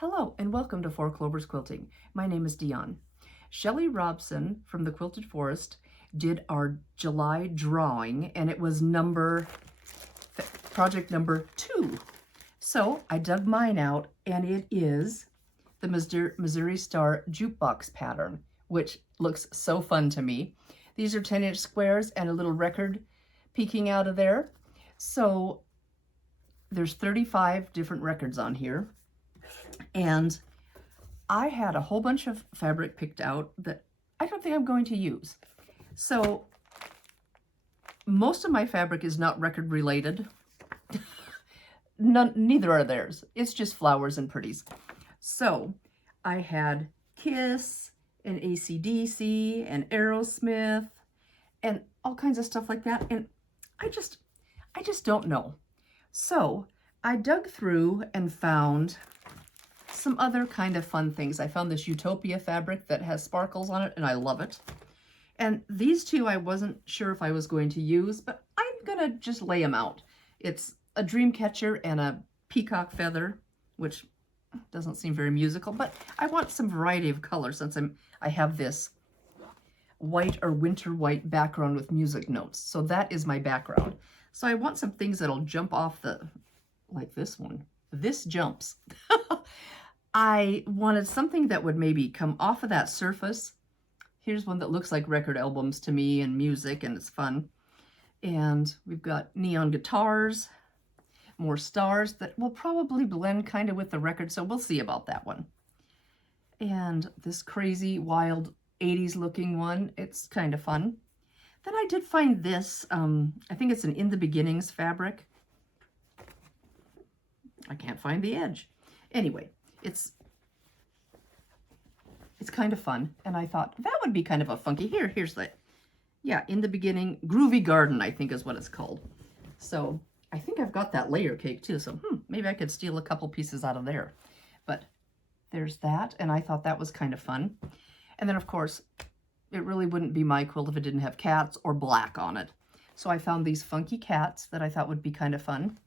Hello and welcome to Four Clovers Quilting. My name is Diahn. Shelley Robson from the Quilted Forest did our July drawing, and it was project number 2. So I dug mine out, and it is the Missouri Star Jukebox pattern, which looks so fun to me. These are 10-inch squares and a little record peeking out of there. So there's 35 different records on here. And I had a whole bunch of fabric picked out that I don't think I'm going to use. So most of my fabric is not record related. Neither are theirs. It's just flowers and pretties. So I had Kiss and AC/DC and Aerosmith and all kinds of stuff like that. And I just don't know. So I dug through and found some other kind of fun things. I found this Utopia fabric that has sparkles on it, and I love it. And these two I wasn't sure if I was going to use, but I'm gonna just lay them out. It's a dream catcher and a peacock feather, which doesn't seem very musical, but I want some variety of color since I have this white or winter white background with music notes. So that is my background. So I want some things that'll jump off like this one. This jumps. I wanted something that would maybe come off of that surface. Here's one that looks like record albums to me and music, and it's fun. And we've got neon guitars, more stars that will probably blend kind of with the record, so we'll see about that one. And this crazy, wild 80s looking one, it's kind of fun. Then I did find this, I think it's an In the Beginnings fabric. I can't find the edge. Anyway, it's kind of fun, and I thought that would be kind of a funky, here's the, yeah, In the Beginning, Groovy Garden, I think is what it's called. So I think I've got that layer cake too, so maybe I could steal a couple pieces out of there. But there's that, and I thought that was kind of fun. And then of course, it really wouldn't be my quilt if it didn't have cats or black on it. So I found these funky cats that I thought would be kind of fun.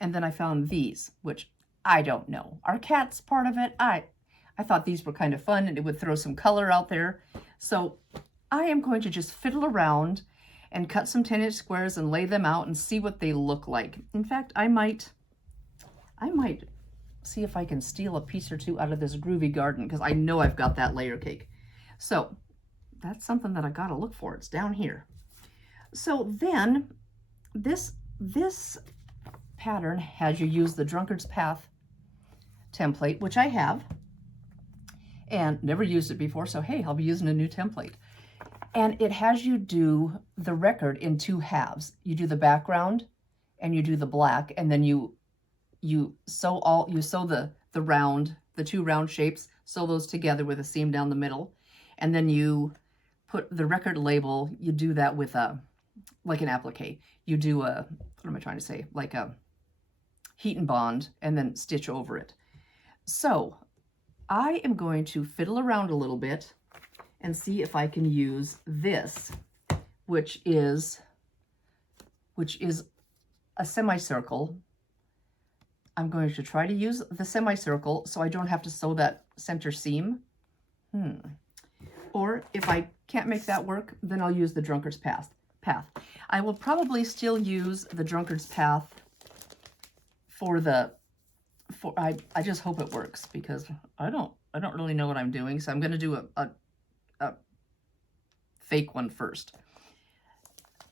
And then I found these, which I don't know. Are cats part of it? I thought these were kind of fun and it would throw some color out there. So I am going to just fiddle around and cut some 10-inch squares and lay them out and see what they look like. In fact, I might see if I can steal a piece or two out of this Groovy Garden, because I know I've got that layer cake. So that's something that I gotta look for. It's down here. So then this pattern has you use the Drunkard's Path template, which I have and never used it before, so hey, I'll be using a new template. And it has you do the record in 2 halves. You do the background and you do the black, and then you sew the round, the 2 round shapes, sew those together with a seam down the middle, and then you put the record label. You do that with like an applique. You do what am I trying to say? Like a heat and bond, and then stitch over it. So I am going to fiddle around a little bit and see if I can use this, which is a semicircle. I'm going to try to use the semicircle so I don't have to sew that center seam. Or if I can't make that work, then I'll use the Drunkard's Path. I will probably still use the Drunkard's Path I just hope it works, because I don't really know what I'm doing. So I'm going to do a fake one first.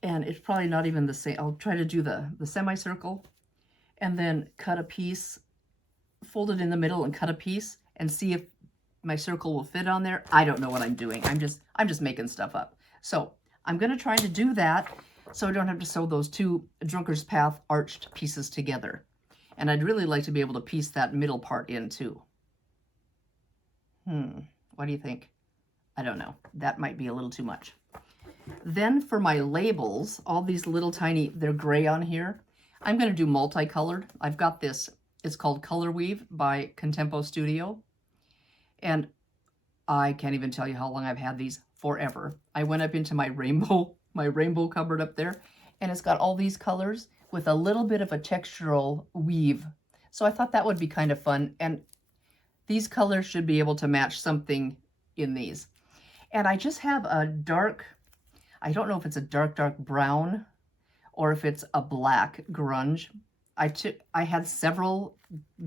And it's probably not even the same. I'll try to do the semicircle and then cut a piece, fold it in the middle and cut a piece and see if my circle will fit on there. I don't know what I'm doing. I'm just making stuff up. So I'm going to try to do that so I don't have to sew those 2 Drunkard's Path arched pieces together. And I'd really like to be able to piece that middle part in too. What do you think? I don't know. That might be a little too much. Then for my labels, all these little tiny, they're gray on here. I'm going to do multicolored. I've got this, it's called Color Weave by Contempo Studio. And I can't even tell you how long I've had these, forever. I went up into my rainbow cupboard up there, and it's got all these colors with a little bit of a textural weave. So I thought that would be kind of fun. And These colors should be able to match something in these. And I just have a dark, I don't know if it's a dark brown or if it's a black grunge. I had several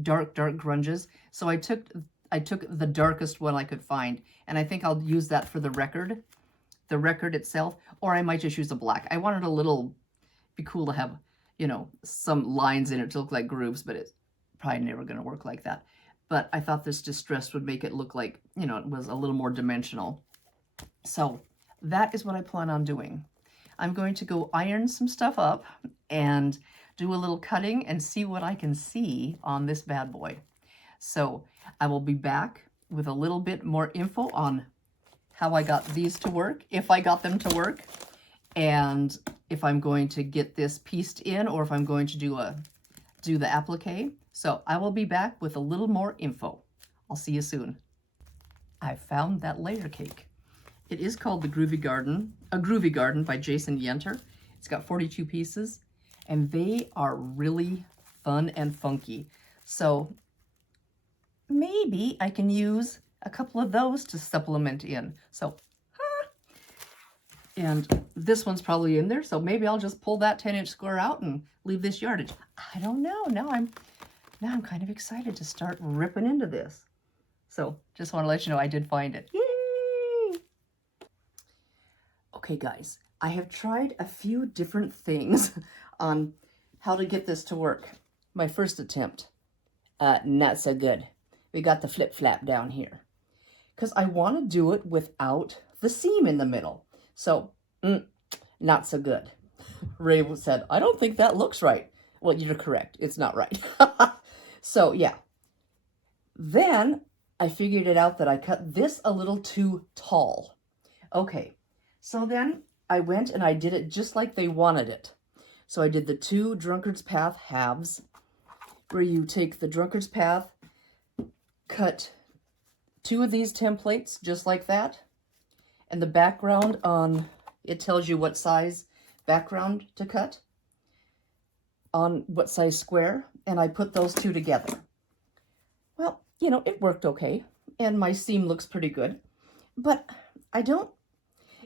dark grunges, so I took the darkest one I could find, and I think I'll use that for the record itself, or I might just use a black. I wanted a little, be cool to have, you know, some lines in it to look like grooves, but it's probably never going to work like that. But I thought this distress would make it look like, you know, it was a little more dimensional. So that is what I plan on doing. I'm going to go iron some stuff up and do a little cutting and see what I can see on this bad boy. So I will be back with a little bit more info on how I got these to work, if I got them to work, and if I'm going to get this pieced in or if I'm going to do the applique. So I will be back with a little more info. I'll see you soon. I found that layer cake. It is called the Groovy Garden, A Groovy Garden by Jason Yenter. It's got 42 pieces, and they are really fun and funky. So maybe I can use a couple of those to supplement in. So, and this one's probably in there, so maybe I'll just pull that 10-inch square out and leave this yardage. I don't know. Now I'm kind of excited to start ripping into this. So just want to let you know I did find it. Yay! Okay, guys, I have tried a few different things on how to get this to work. My first attempt, not so good. We got the flip-flap down here because I want to do it without the seam in the middle. So, not so good. Ray said, I don't think that looks right. Well, you're correct. It's not right. So, yeah. Then I figured it out that I cut this a little too tall. Okay. So then I went and I did it just like they wanted it. So I did the 2 Drunkard's Path halves, where you take the Drunkard's Path, cut 2 of these templates just like that, and the background on, it tells you what size background to cut, on what size square, and I put those 2 together. Well, you know, it worked okay, and my seam looks pretty good, but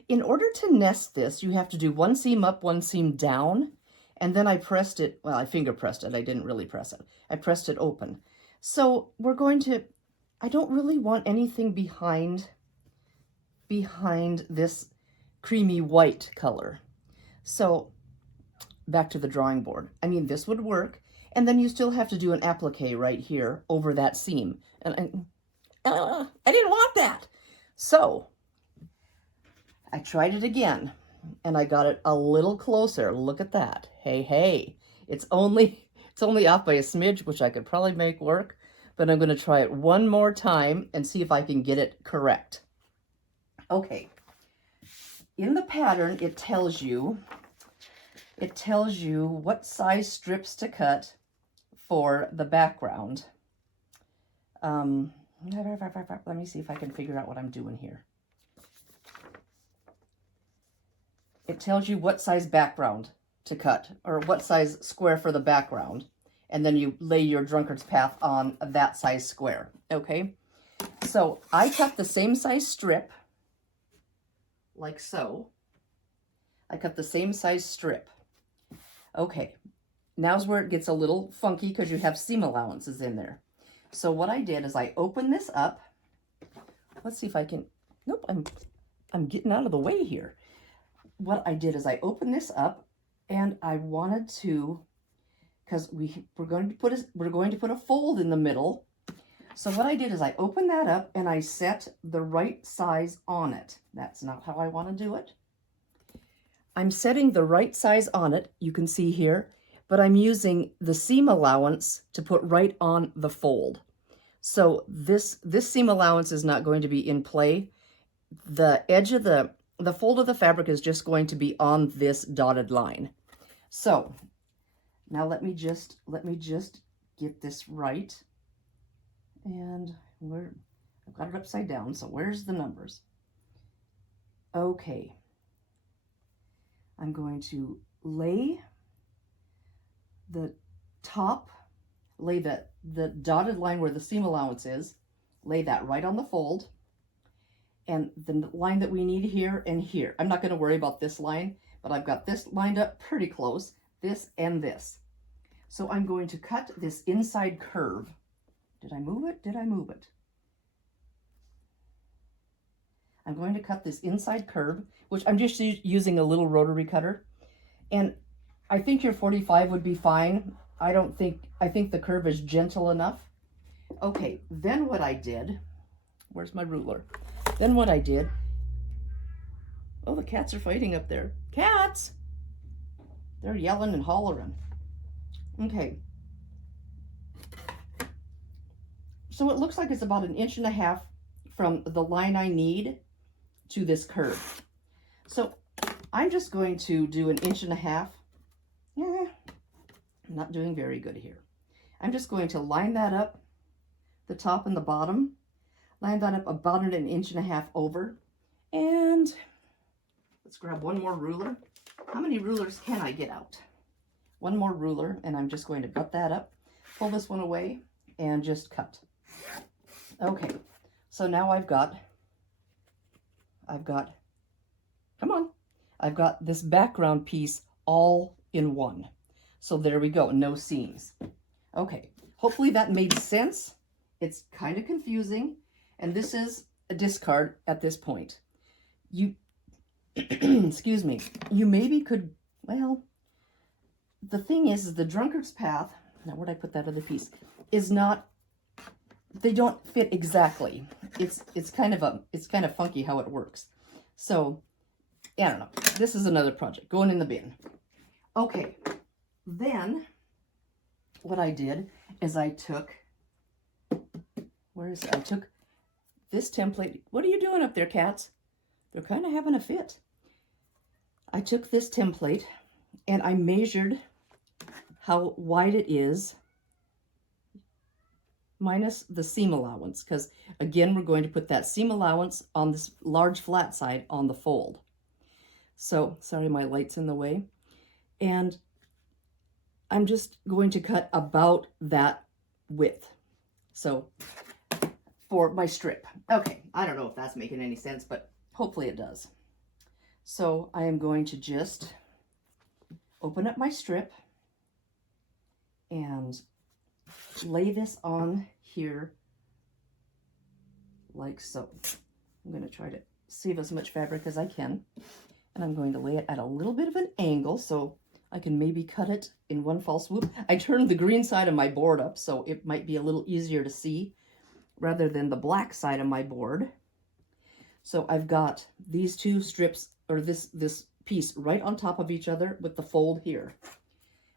in order to nest this, you have to do 1 seam up, 1 seam down, and then I pressed it, well, I finger pressed it, I didn't really press it. I pressed it open. So we're going to, I don't really want anything behind this creamy white color. So back to the drawing board. I mean, this would work, and then you still have to do an applique right here over that seam. And I didn't want that. So I tried it again, and I got it a little closer. Look at that. Hey, hey. It's only off by a smidge, which I could probably make work, but I'm going to try it one more time and see if I can get it correct. Okay. In the pattern, it tells you what size strips to cut for the background. Let me see if I can figure out what I'm doing here. It tells you what size background to cut, or what size square for the background, and then you lay your Drunkard's Path on that size square, okay? So I cut the same size strip, like so. I cut the same size strip. Okay, now's where it gets a little funky because you have seam allowances in there. So what I did is I opened this up. Let's see if I can, nope, I'm getting out of the way here. What I did is I opened this up, and I wanted to, because we're going to put a fold in the middle. So what I did is I opened that up and I set the right size on it. That's not how I want to do it. I'm setting the right size on it, you can see here, but I'm using the seam allowance to put right on the fold. So this seam allowance is not going to be in play. The edge of the fold of the fabric is just going to be on this dotted line. So now let me just get this right. And I've got it upside down, so where's the numbers? Okay. I'm going to lay the top, lay the dotted line where the seam allowance is lay that right on the fold. And the line that we need here and here. I'm not going to worry about this line, but I've got this lined up pretty close, this and this. So I'm going to cut this inside curve. Did I move it? Did I move it? I'm going to cut this inside curve, which I'm just using a little rotary cutter. And I think your 45 would be fine. I think the curve is gentle enough. Okay, then what I did, where's my ruler? Then what I did, oh, the cats are fighting up there. Cats! They're yelling and hollering. Okay. So it looks like it's about 1.5 inches from the line I need to this curve. So I'm just going to do 1.5 inches. I'm not doing very good here. I'm just going to line that up, the top and the bottom. Line that up about 1.5 inches over. And let's grab one more ruler. How many rulers can I get out? One more ruler, and I'm just going to cut that up, pull this one away, and just cut. Okay, so now I've got, come on, I've got this background piece all in one. So there we go, no seams. Okay, hopefully that made sense. It's kind of confusing. And this is a discard at this point. You, excuse me, you maybe could, well, the thing is the drunkard's path, now where'd I put that other piece, is not, they don't fit exactly. It's kind of funky how it works. So, I don't know, this is another project, going in the bin. Okay, then what I did is I took, I took this template. What are you doing up there, cats? They're kind of having a fit. I took this template and I measured how wide it is minus the seam allowance, because again, we're going to put that seam allowance on this large flat side on the fold. So, sorry, my light's in the way. And I'm just going to cut about that width. So, for my strip. Okay, I don't know if that's making any sense, but hopefully it does. So I am going to just open up my strip and lay this on here like so. I'm going to try to save as much fabric as I can, and I'm going to lay it at a little bit of an angle so I can maybe cut it in one fell swoop. I turned the green side of my board up so it might be a little easier to see rather than the black side of my board. So I've got these two strips, or this piece right on top of each other with the fold here.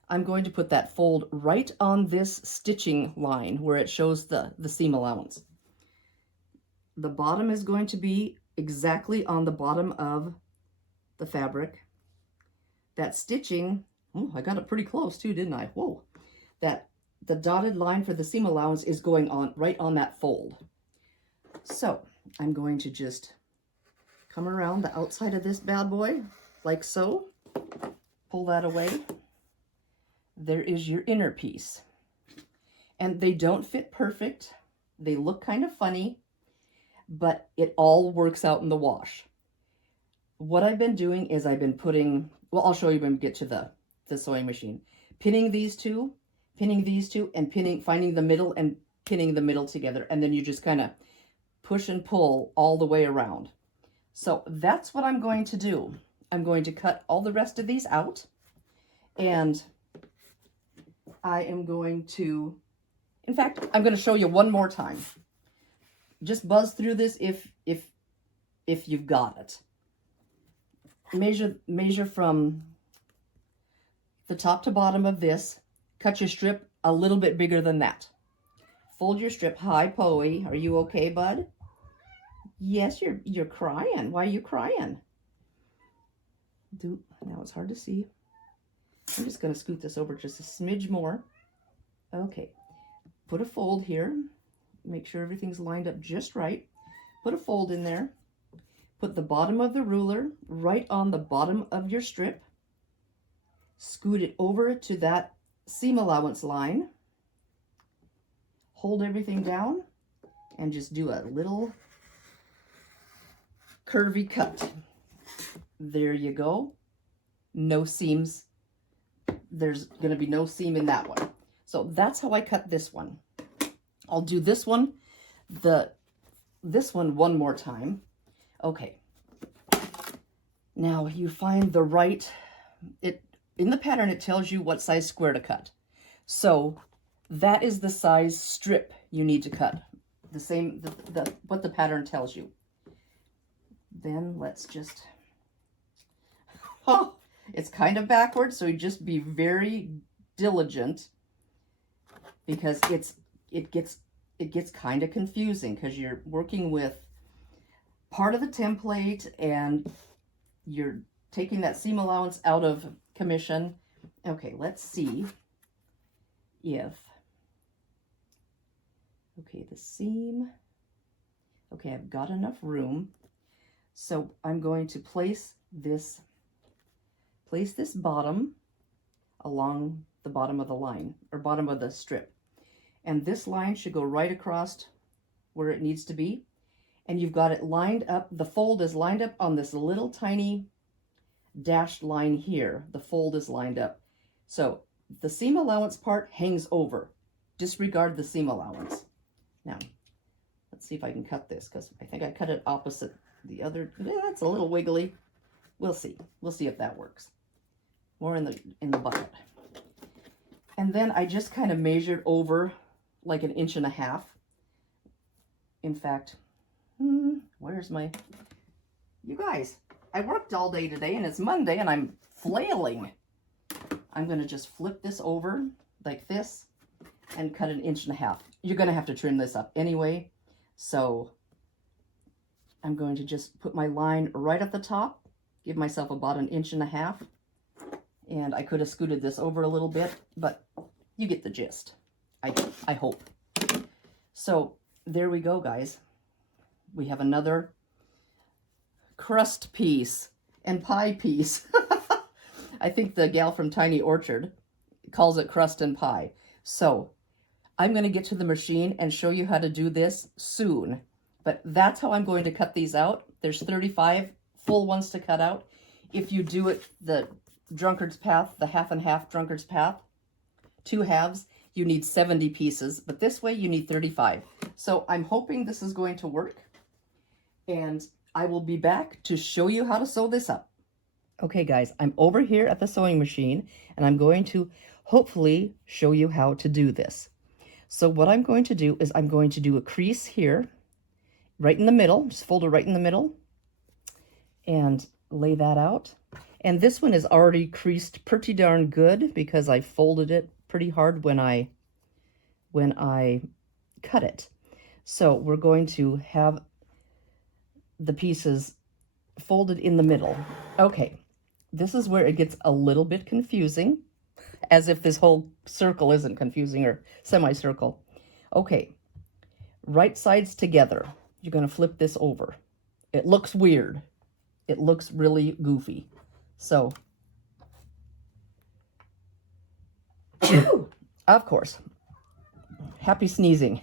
I'm going to put that fold right on this stitching line where it shows the seam allowance. The bottom is going to be exactly on the bottom of the fabric. That stitching, oh, I got it pretty close too, didn't I? Whoa. The dotted line for the seam allowance is going on right on that fold. So I'm going to just come around the outside of this bad boy like so. Pull that away. There is your inner piece. And they don't fit perfect. They look kind of funny, but it all works out in the wash. What I've been doing is I've been putting, well, I'll show you when we get to the sewing machine. Pinning these two, and finding the middle and pinning the middle together. And then you just kind of push and pull all the way around. So that's what I'm going to do. I'm going to cut all the rest of these out. And I am going to, in fact, I'm going to show you one more time. Just buzz through this if you've got it. Measure from the top to bottom of this. Cut your strip a little bit bigger than that. Fold your strip. Hi, Poe. Are you okay, bud? Yes, you're crying. Why are you crying? Now it's hard to see. I'm just going to scoot this over just a smidge more. Okay. Put a fold here. Make sure everything's lined up just right. Put a fold in there. Put the bottom of the ruler right on the bottom of your strip. Scoot it over to that seam allowance line. Hold everything down and just do a little curvy cut. There you go. No seams. There's going to be no seam in that one. So that's how I cut this one. I'll do this one, this one more time. Okay. Now you find the right, in the pattern it tells you what size square to cut. So that is the size strip you need to cut. The same, what the pattern tells you. Then let's just, oh, it's kind of backwards, so you just be very diligent, because it gets kind of confusing because you're working with part of the template and you're taking that seam allowance out of commission. Okay, let's see if, okay, the seam, okay, I've got enough room. So I'm going to place this bottom along the bottom of the line, or bottom of the strip. And this line should go right across where it needs to be. And you've got it lined up, the fold is lined up on this little tiny dashed line here. The fold is lined up. So the seam allowance part hangs over. Disregard the seam allowance. Now, let's see if I can cut this, because I think I cut it opposite the other. That's a little wiggly. We'll see. We'll see if that works. More in the bucket. And then I just kind of measured over like 1.5 inches. In fact, where's my, you guys, I worked all day today and it's Monday and I'm flailing. I'm going to just flip this over like this and cut 1.5 inches. You're going to have to trim this up anyway. So I'm going to just put my line right at the top, give myself about 1.5 inches. And I could have scooted this over a little bit, but you get the gist. I hope. So there we go, guys. We have another crust piece and pie piece. I think the gal from Tiny Orchard calls it crust and pie. So I'm going to get to the machine and show you how to do this soon. But that's how I'm going to cut these out. There's 35 full ones to cut out. If you do it the drunkard's path, the half and half drunkard's path, 2 halves, you need 70 pieces, but this way you need 35. So I'm hoping this is going to work, and I will be back to show you how to sew this up. Okay guys, I'm over here at the sewing machine, and I'm going to hopefully show you how to do this. So what I'm going to do is I'm going to do a crease here, right in the middle, just fold it right in the middle, and lay that out. And this one is already creased pretty darn good because I folded it pretty hard when I cut it. So we're going to have the pieces folded in the middle. Okay, this is where it gets a little bit confusing, as if this whole circle isn't confusing, or semicircle. Okay, right sides together. You're going to flip this over. It looks weird. It looks really goofy. So, of course, happy sneezing.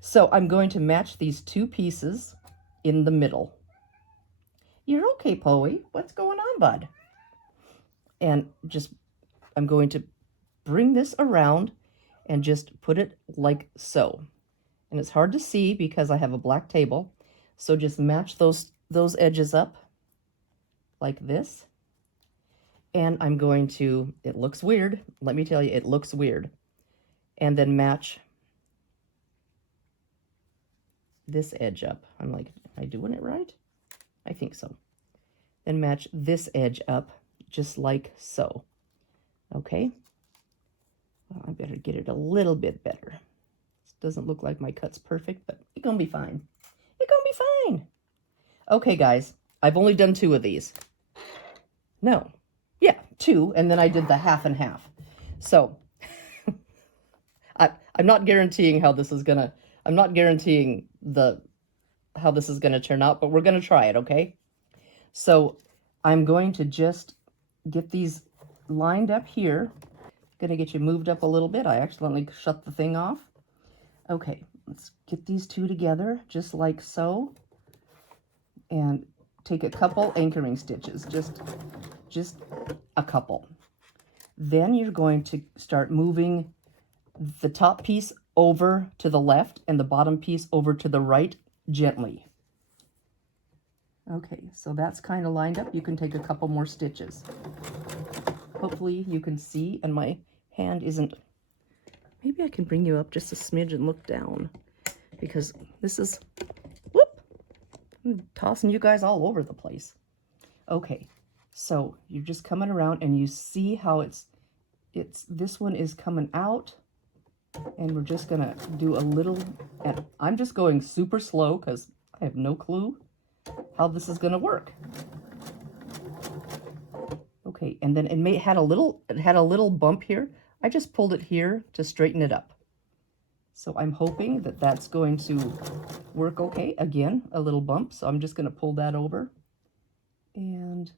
So I'm going to match these 2 pieces in the middle. You're okay, Poey. What's going on, bud? And just, I'm going to bring this around and just put it like so. And it's hard to see because I have a black table. So just match those edges up like this. And I'm going to, it looks weird. Let me tell you, it looks weird. And then match this edge up. I'm like, am I doing it right? I think so. Then match this edge up just like so. Okay. Well, I better get it a little bit better. This doesn't look like my cut's perfect, but it's gonna be fine. It's gonna be fine. Okay, guys, I've only done 2 of these. No. Yeah, 2, and then I did the half and half. So, I'm not guaranteeing how this is gonna, I'm not guaranteeing how this is gonna turn out, but we're gonna try it, okay? So, I'm going to just get these lined up here. Gonna get you moved up a little bit. I accidentally shut the thing off. Okay, let's get these two together just like so, and take a couple anchoring stitches, just a couple. Then you're going to start moving the top piece over to the left and the bottom piece over to the right gently. Okay, so that's kind of lined up. You can take a couple more stitches. Hopefully you can see, and my hand isn't, maybe I can bring you up just a smidge and look down, because this is, whoop, I'm tossing you guys all over the place. Okay, so you're just coming around and you see how it's this one is coming out, and we're just gonna do a little, and I'm just going super slow because I have no clue how this is gonna work. Okay, and then it had a little bump here. I just pulled it here to straighten it up. So I'm hoping that that's going to work okay. Again, a little bump, so I'm just going to pull that over and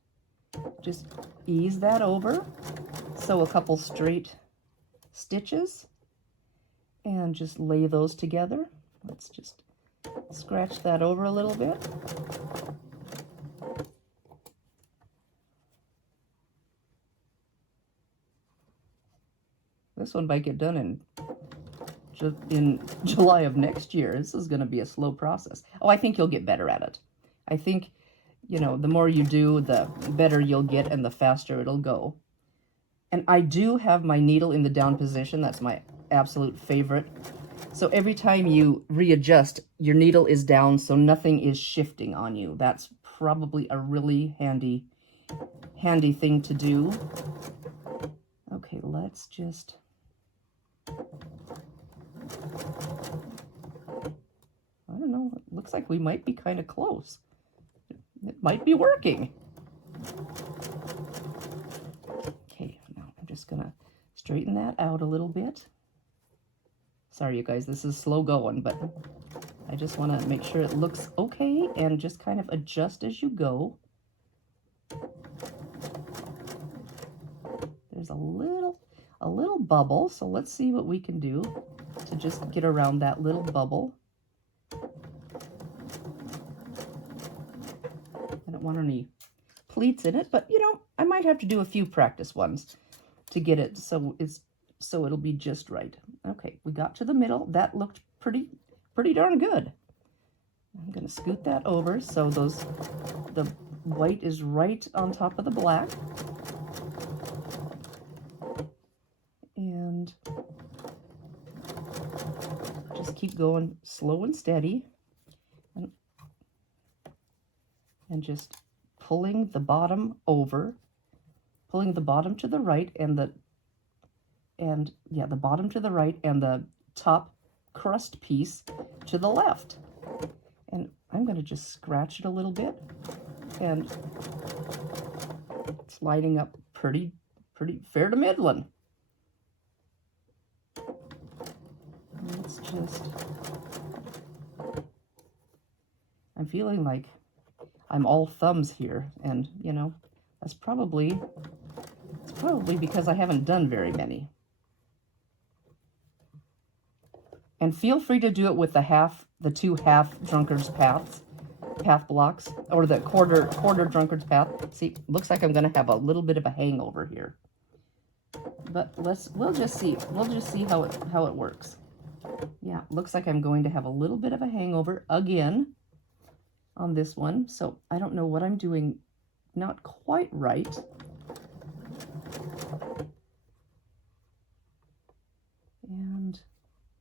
just ease that over. So a couple straight stitches and just lay those together. Let's just scratch that over a little bit. This one might get done in July of next year. This is going to be a slow process. Oh, I think you'll get better at it. I think, you know, the more you do, the better you'll get and the faster it'll go. And I do have my needle in the down position. That's my absolute favorite. So every time you readjust, your needle is down so nothing is shifting on you. That's probably a really handy thing to do. Okay, let's just... I don't know, it looks like we might be kind of close. It might be working. Okay, now I'm just gonna straighten that out a little bit. Sorry, you guys, this is slow going, but I just want to make sure it looks okay and just kind of adjust as you go. There's a little bubble, so let's see what we can do to just get around that little bubble. I don't want any pleats in it, but you know, I might have to do a few practice ones to get it so it'll be just right. Okay, we got to the middle. That looked pretty darn good. I'm gonna scoot that over so the white is right on top of the black. And just keep going slow and steady, and just pulling the bottom over, pulling the bottom to the right the bottom to the right and the top crust piece to the left. And I'm going to just scratch it a little bit, and it's lining up pretty fair to middling. Let's just, I'm feeling like I'm all thumbs here, and you know, it's probably because I haven't done very many. And feel free to do it with the two half drunkard's path blocks, or the quarter drunkard's path. See, looks like I'm going to have a little bit of a hangover here, but we'll just see how it works. Yeah, looks like I'm going to have a little bit of a hangover again on this one, so I don't know what I'm doing not quite right. And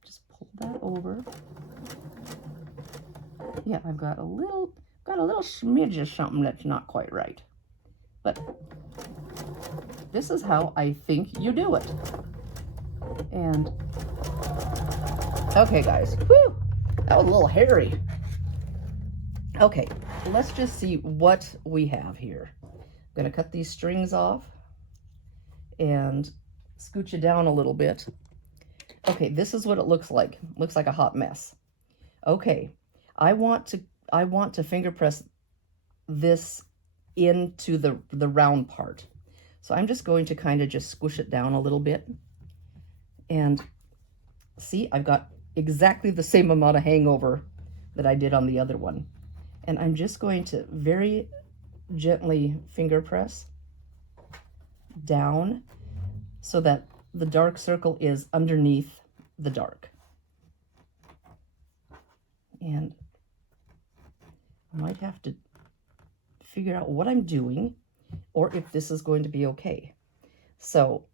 just pull that over. Yeah, I've got a little smidge of something that's not quite right. But this is how I think you do it. And okay, guys, whew, that was a little hairy. Okay, let's just see what we have here. I'm gonna cut these strings off and scoot you down a little bit. Okay, this is what it looks like. Looks like a hot mess. Okay, I want to finger press this into the round part. So I'm just going to kind of just squish it down a little bit. And see, I've got exactly the same amount of hangover that I did on the other one. And I'm just going to very gently finger press down so that the dark circle is underneath the dark. And I might have to figure out what I'm doing or if this is going to be okay. So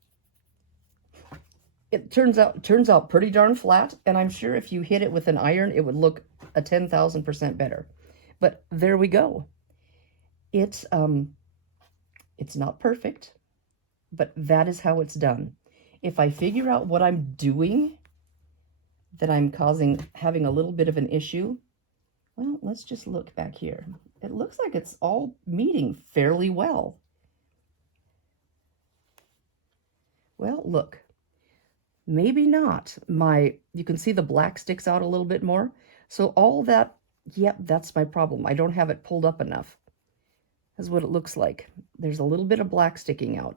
it turns out pretty darn flat, and I'm sure if you hit it with an iron, it would look a 10,000% better. But there we go. It's not perfect, but that is how it's done. If I figure out what I'm doing that I'm having a little bit of an issue, well, let's just look back here. It looks like it's all meeting fairly well. Well, look, maybe not. You can see the black sticks out a little bit more. So all that, yep, that's my problem. I don't have it pulled up enough. That's what it looks like. There's a little bit of black sticking out.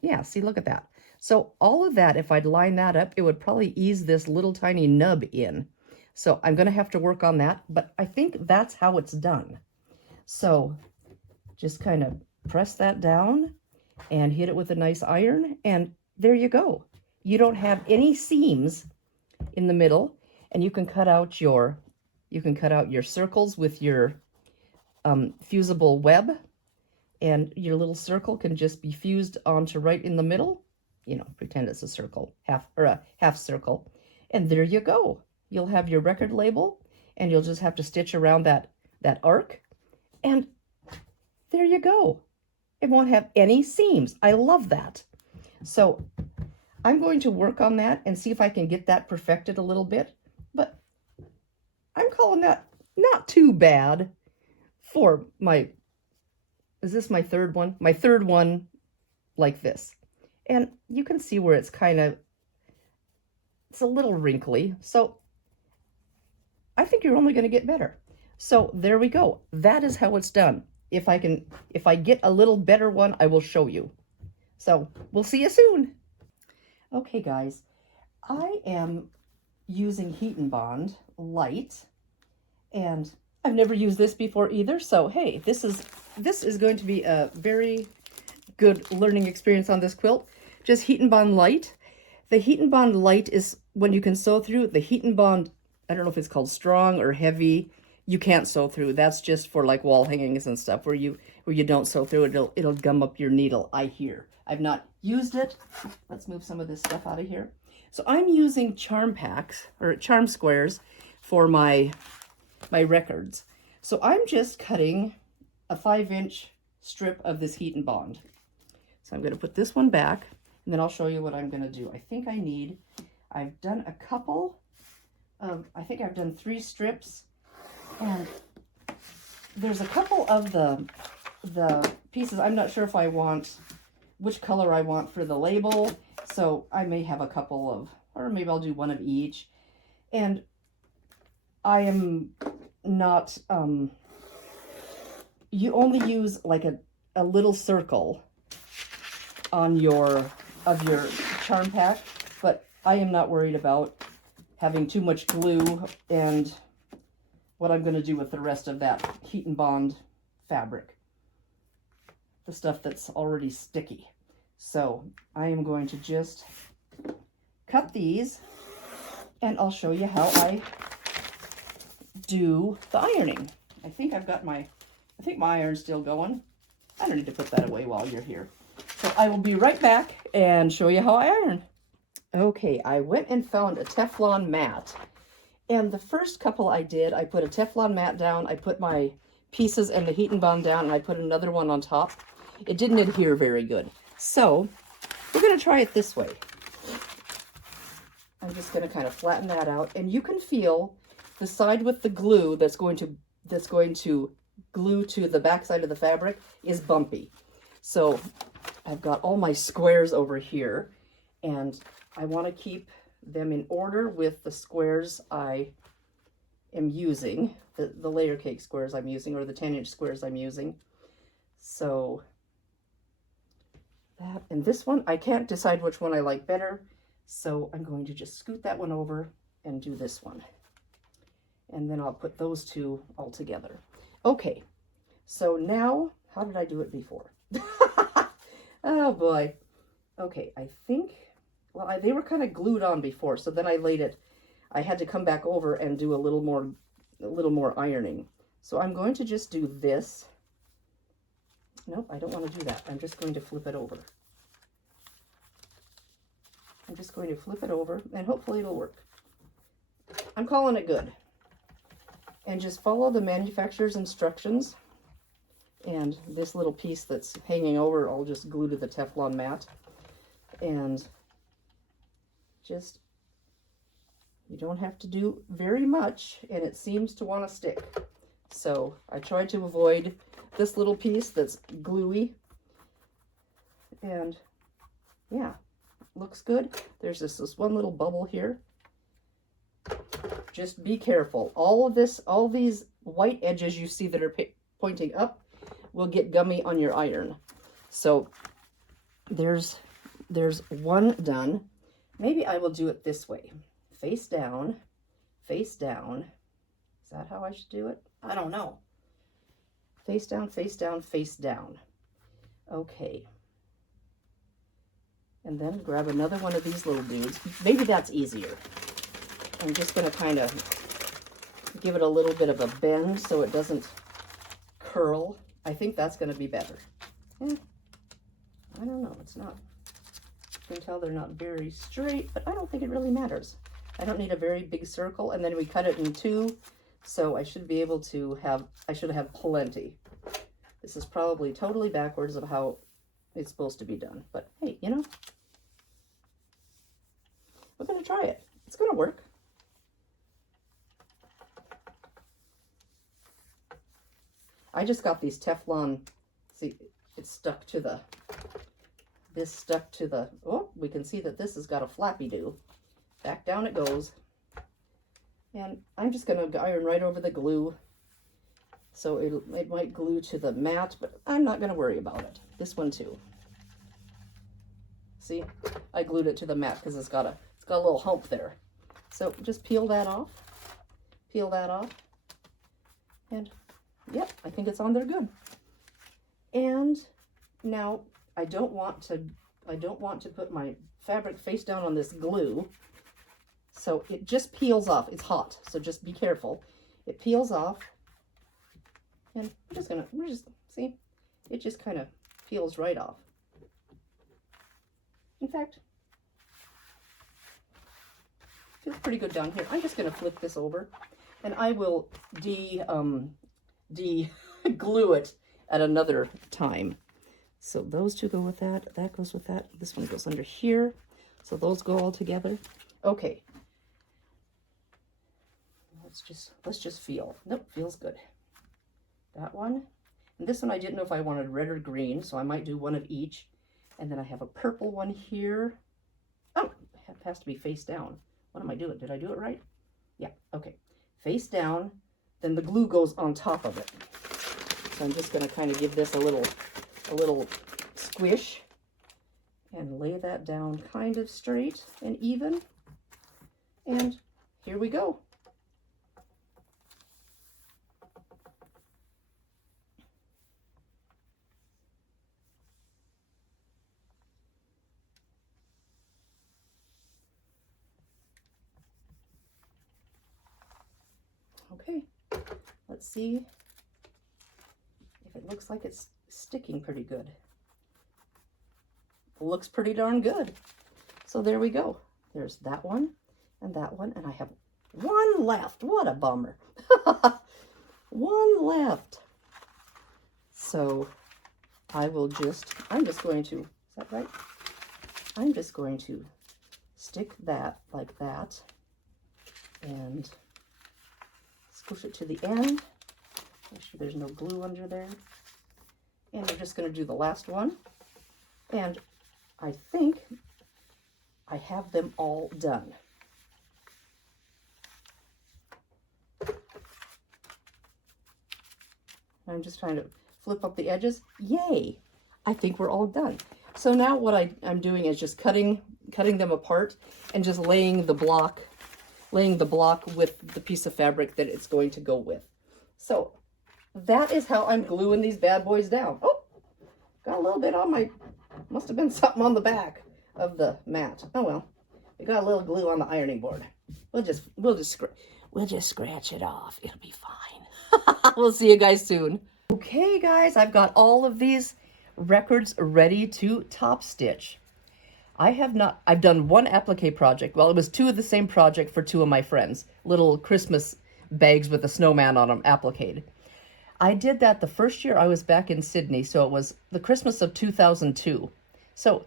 Yeah, see, look at that. So all of that, if I'd line that up, it would probably ease this little tiny nub in. So I'm going to have to work on that, but I think that's how it's done. So just kind of press that down and hit it with a nice iron, and there you go. You don't have any seams in the middle, and you can cut out your circles with your fusible web, and your little circle can just be fused onto right in the middle. You know, pretend it's a circle, half circle, and there you go. You'll have your record label, and you'll just have to stitch around that arc, and there you go. It won't have any seams. I love that. So I'm going to work on that and see if I can get that perfected a little bit, but I'm calling that not too bad for is this my third one? My third one like this. And you can see where it's it's a little wrinkly. So I think you're only going to get better. So there we go. That is how it's done. If I get a little better one, I will show you. So we'll see you soon. Okay, guys, I am using Heat and Bond Light, and I've never used this before either. So hey, this is going to be a very good learning experience on this quilt. Just Heat and Bond Light. The Heat and Bond Light is when you can sew through. The Heat and Bond, I don't know if it's called strong or heavy, you can't sew through. That's just for like wall hangings and stuff where you don't sew through. It'll gum up your needle, I hear. I've not used it. Let's move some of this stuff out of here. So I'm using charm packs or charm squares for my records. So I'm just cutting a 5-inch strip of this Heat and Bond. So I'm going to put this one back, and then I'll show you what I'm going to do. I think I've done a couple of, I think I've done 3 strips, and there's a couple of the pieces. I'm not sure if I want, which color I want for the label. So I may have a couple of, or maybe I'll do one of each. And I am not, you only use like a little circle on your charm pack, but I am not worried about having too much glue and what I'm going to do with the rest of that Heat and Bond fabric, the stuff that's already sticky. So I am going to just cut these, and I'll show you how I do the ironing. I think my iron's still going. I don't need to put that away while you're here. So I will be right back and show you how I iron. Okay, I went and found a Teflon mat. And the first couple I did, I put a Teflon mat down, I put my pieces and the Heat and Bond down, and I put another one on top. It didn't adhere very good. So we're going to try it this way. I'm just going to kind of flatten that out, and you can feel the side with the glue that's going to glue to the back side of the fabric is bumpy. So I've got all my squares over here, and I want to keep them in order with the squares I am using, the layer cake squares I'm using, or the 10-inch squares I'm using. So that, and this one, I can't decide which one I like better. So I'm going to just scoot that one over and do this one. And then I'll put those two all together. Okay, so now, how did I do it before? Oh boy. Okay, I think, well, they were kind of glued on before, so then I laid it, I had to come back over and do a little more ironing. So I'm going to just do this. Nope, I don't want to do that. I'm just going to flip it over. I'm just going to flip it over, and hopefully it'll work. I'm calling it good. And just follow the manufacturer's instructions. And this little piece that's hanging over, I'll just glue to the Teflon mat. And just, you don't have to do very much, and it seems to want to stick. So I tried to avoid this little piece that's gluey. And yeah, looks good. There's this one little bubble here. Just be careful. All these white edges you see that are pointing up will get gummy on your iron. So there's one done. Maybe I will do it this way. Face down, face down. Is that how I should do it? I don't know. Face down, face down, face down. Okay. And then grab another one of these little dudes. Maybe that's easier. I'm just going to kind of give it a little bit of a bend so it doesn't curl. I think that's going to be better. I don't know. It's not. You can tell they're not very straight, but I don't think it really matters. I don't need a very big circle, and then we cut it in two, so I should be able to have, I should have plenty. This is probably totally backwards of how it's supposed to be done, but hey, you know, we're going to try it. It's going to work. I just got these Teflon, see, it's stuck to the, this stuck to the, oh, we can see that this has got a flappy do. Back down it goes. And I'm just going to iron right over the glue. So it might glue to the mat, but I'm not going to worry about it. This one too. See, I glued it to the mat because it's got a little hump there. So just peel that off. Peel that off. And yep, I think it's on there good. And now I don't want to put my fabric face down on this glue. So it just peels off. It's hot, so just be careful. It peels off. And we're just see, it just kind of peels right off. In fact, feels pretty good down here. I'm just going to flip this over, and I will glue it at another time. So those two go with that. That goes with that. This one goes under here. So those go all together. Okay. Let's just feel. Nope, feels good. That one. And this one I didn't know if I wanted red or green, so I might do one of each. And then I have a purple one here. Oh, it has to be face down. What am I doing? Did I do it right? Yeah, okay. Face down, then the glue goes on top of it. So I'm just going to kind of give this a little squish and lay that down kind of straight and even. And here we go. Okay, let's see if it looks like it's sticking pretty good. It looks pretty darn good. So there we go. There's that one, and I have one left. What a bummer. One left. So I'm just going to, is that right? I'm just going to stick that like that and push it to the end. Make sure there's no glue under there. And we're just going to do the last one. And I think I have them all done. I'm just trying to flip up the edges. Yay! I think we're all done. So now what I'm doing is just cutting cutting them apart and just laying the block with the piece of fabric that it's going to go with. So that is how I'm gluing these bad boys down. Oh, got a little bit on my, must have been something on the back of the mat. Oh well, we got a little glue on the ironing board. We'll just scratch it off. It'll be fine. We'll see you guys soon. Okay guys, I've got all of these records ready to top stitch. I've done one applique project. Well, it was two of the same project for two of my friends. Little Christmas bags with a snowman on them, appliqued. I did that the first year I was back in Sydney, so it was the Christmas of 2002. So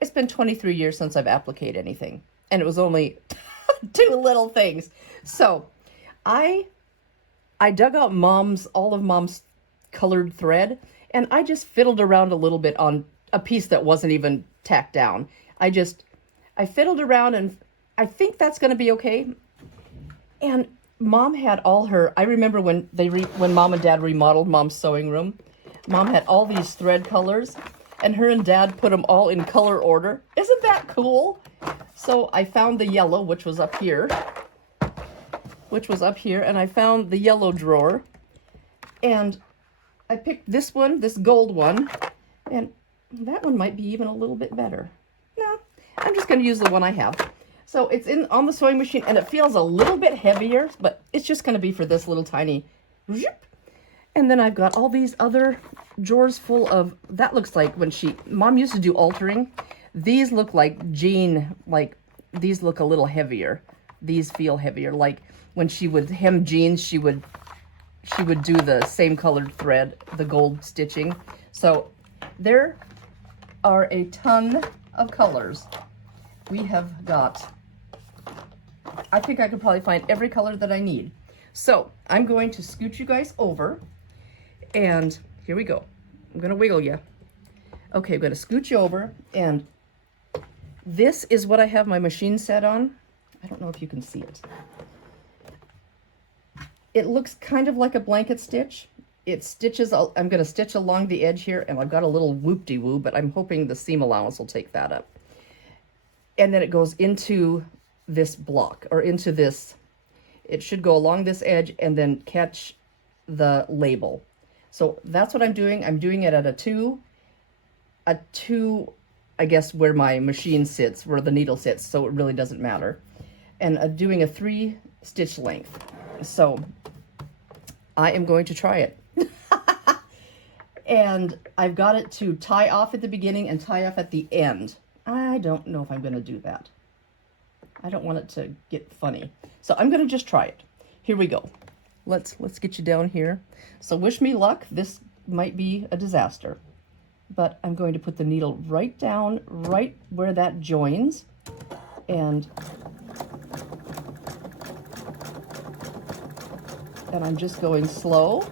it's been 23 years since I've appliqued anything. And it was only two little things. So I dug out all of Mom's colored thread, and I just fiddled around a little bit on a piece that wasn't even tacked down. I fiddled around, and I think that's going to be okay. And Mom had all her, I remember when Mom and Dad remodeled Mom's sewing room, Mom had all these thread colors, and her and Dad put them all in color order. Isn't that cool? So I found the yellow, which was up here, and I found the yellow drawer, and I picked this one, this gold one, and that one might be even a little bit better. No, I'm just going to use the one I have. So it's on the sewing machine, and it feels a little bit heavier, but it's just going to be for this little tiny zip. And then I've got all these other drawers full of, that looks like when Mom used to do altering. These look like jean, these look a little heavier. These feel heavier. Like when she would hem jeans, she would do the same colored thread, the gold stitching. So there are a ton of colors. We have got, I think I could probably find every color that I need. So I'm going to scoot you guys over, and here we go. I'm going to wiggle you. Okay, I'm going to scoot you over, and this is what I have my machine set on. I don't know if you can see it. It looks kind of like a blanket stitch. It stitches, I'm going to stitch along the edge here, and I've got a little whoop-de-woo, but I'm hoping the seam allowance will take that up. And then it goes into this block, or into this, it should go along this edge and then catch the label. So that's what I'm doing. I'm doing it at a two, I guess, where my machine sits, where the needle sits, so it really doesn't matter. And doing a 3 stitch length. So I am going to try it. And I've got it to tie off at the beginning and tie off at the end. I don't know if I'm going to do that. I don't want it to get funny. So I'm going to just try it. Here we go. Let's get you down here. So wish me luck. This might be a disaster. But I'm going to put the needle right down, right where that joins. And I'm just going slow.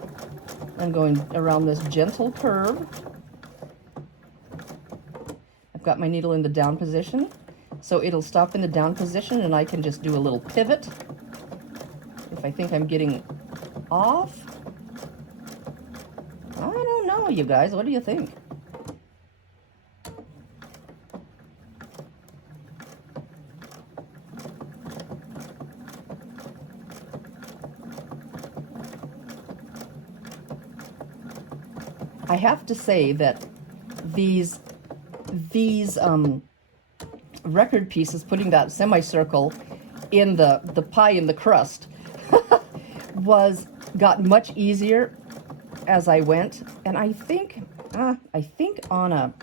I'm going around this gentle curve. I've got my needle in the down position, so it'll stop in the down position, and I can just do a little pivot if I think I'm getting off. I don't know, you guys. What do you think? I have to say that these record pieces, putting that semicircle in the pie in the crust, got much easier as I went. And I think on a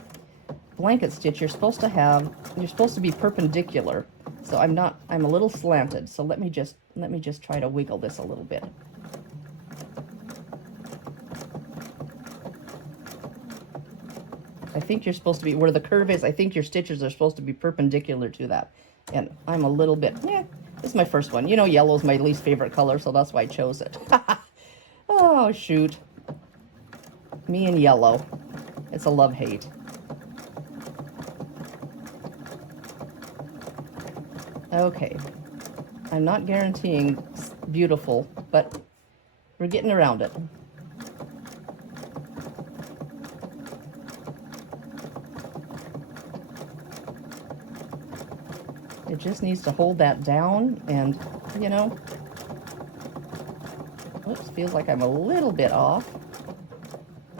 blanket stitch you're supposed to be perpendicular. So I'm a little slanted. So let me just try to wiggle this a little bit. I think you're supposed to be, where the curve is, I think your stitches are supposed to be perpendicular to that. And I'm a little bit, this is my first one. You know, yellow is my least favorite color, so that's why I chose it. Oh, shoot. Me and yellow. It's a love-hate. Okay. I'm not guaranteeing beautiful, but we're getting around it. It just needs to hold that down and, you know, whoops, feels like I'm a little bit off.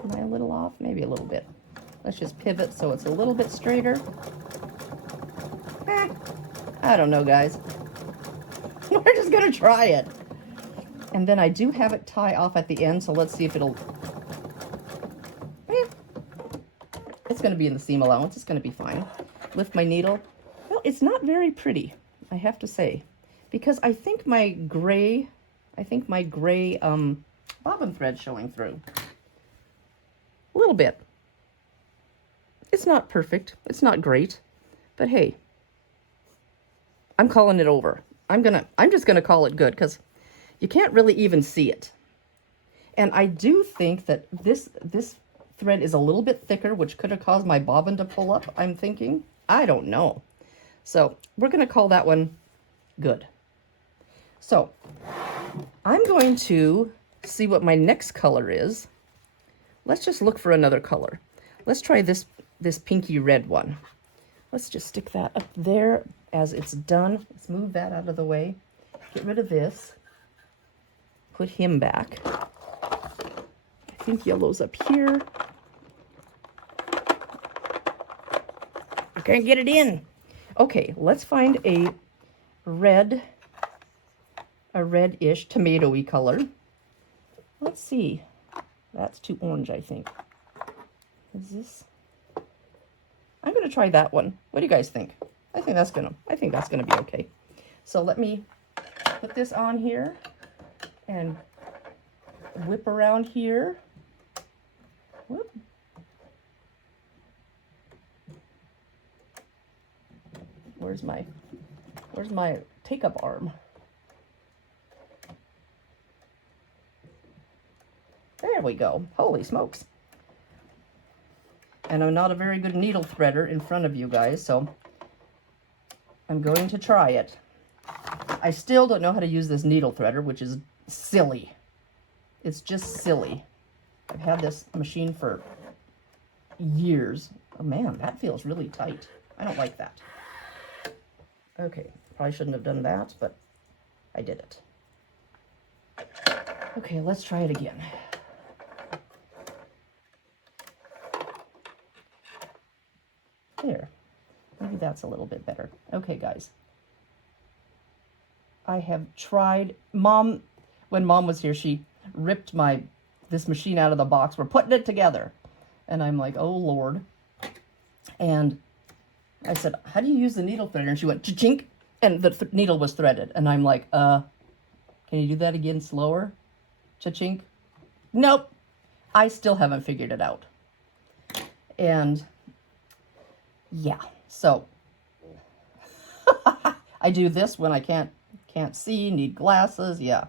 Am I a little off? Maybe a little bit. Let's just pivot so it's a little bit straighter. I don't know, guys. We're just gonna try it. And then I do have it tie off at the end, so let's see if it'll... It's gonna be in the seam allowance, it's gonna be fine. Lift my needle. Well, it's not very pretty, I have to say, because I think my gray bobbin thread showing through. A little bit. It's not perfect, it's not great, but hey, I'm calling it over. I'm just gonna call it good, because you can't really even see it. And I do think that this thread is a little bit thicker, which could have caused my bobbin to pull up, I'm thinking. I don't know. So we're gonna call that one good. So I'm going to see what my next color is. Let's just look for another color. Let's try this pinky red one. Let's just stick that up there as it's done. Let's move that out of the way. Get rid of this. Put him back. I think yellow's up here. I can't get it in. Okay, let's find a reddish tomato-y color. Let's see. That's too orange, I think. Is this? I'm gonna try that one. What do you guys think? I think that's gonna be okay. So let me put this on here and whip around here. Whoop. Where's my take-up arm? There we go. Holy smokes. And I'm not a very good needle threader in front of you guys, so I'm going to try it. I still don't know how to use this needle threader, which is silly. It's just silly. I've had this machine for years. Oh man, that feels really tight. I don't like that. Okay, probably shouldn't have done that, but I did it. Okay, let's try it again. There. Maybe that's a little bit better. Okay, guys. I have tried. When Mom was here, she ripped this machine out of the box. We're putting it together. And I'm like, oh, Lord. And I said, how do you use the needle threader? And she went, cha-chink, and the needle was threaded. And I'm like, can you do that again slower? Cha-chink. Nope. I still haven't figured it out. And yeah, so I do this when I can't see, need glasses. Yeah.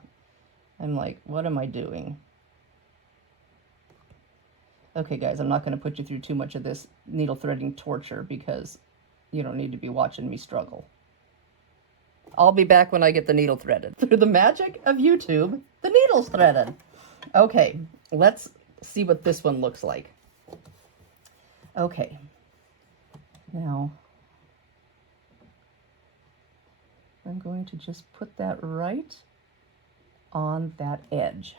I'm like, what am I doing? Okay, guys, I'm not going to put you through too much of this needle threading torture because you don't need to be watching me struggle. I'll be back when I get the needle threaded. Through the magic of YouTube, the needle's threaded. Okay, let's see what this one looks like. Okay. Now, I'm going to just put that right on that edge.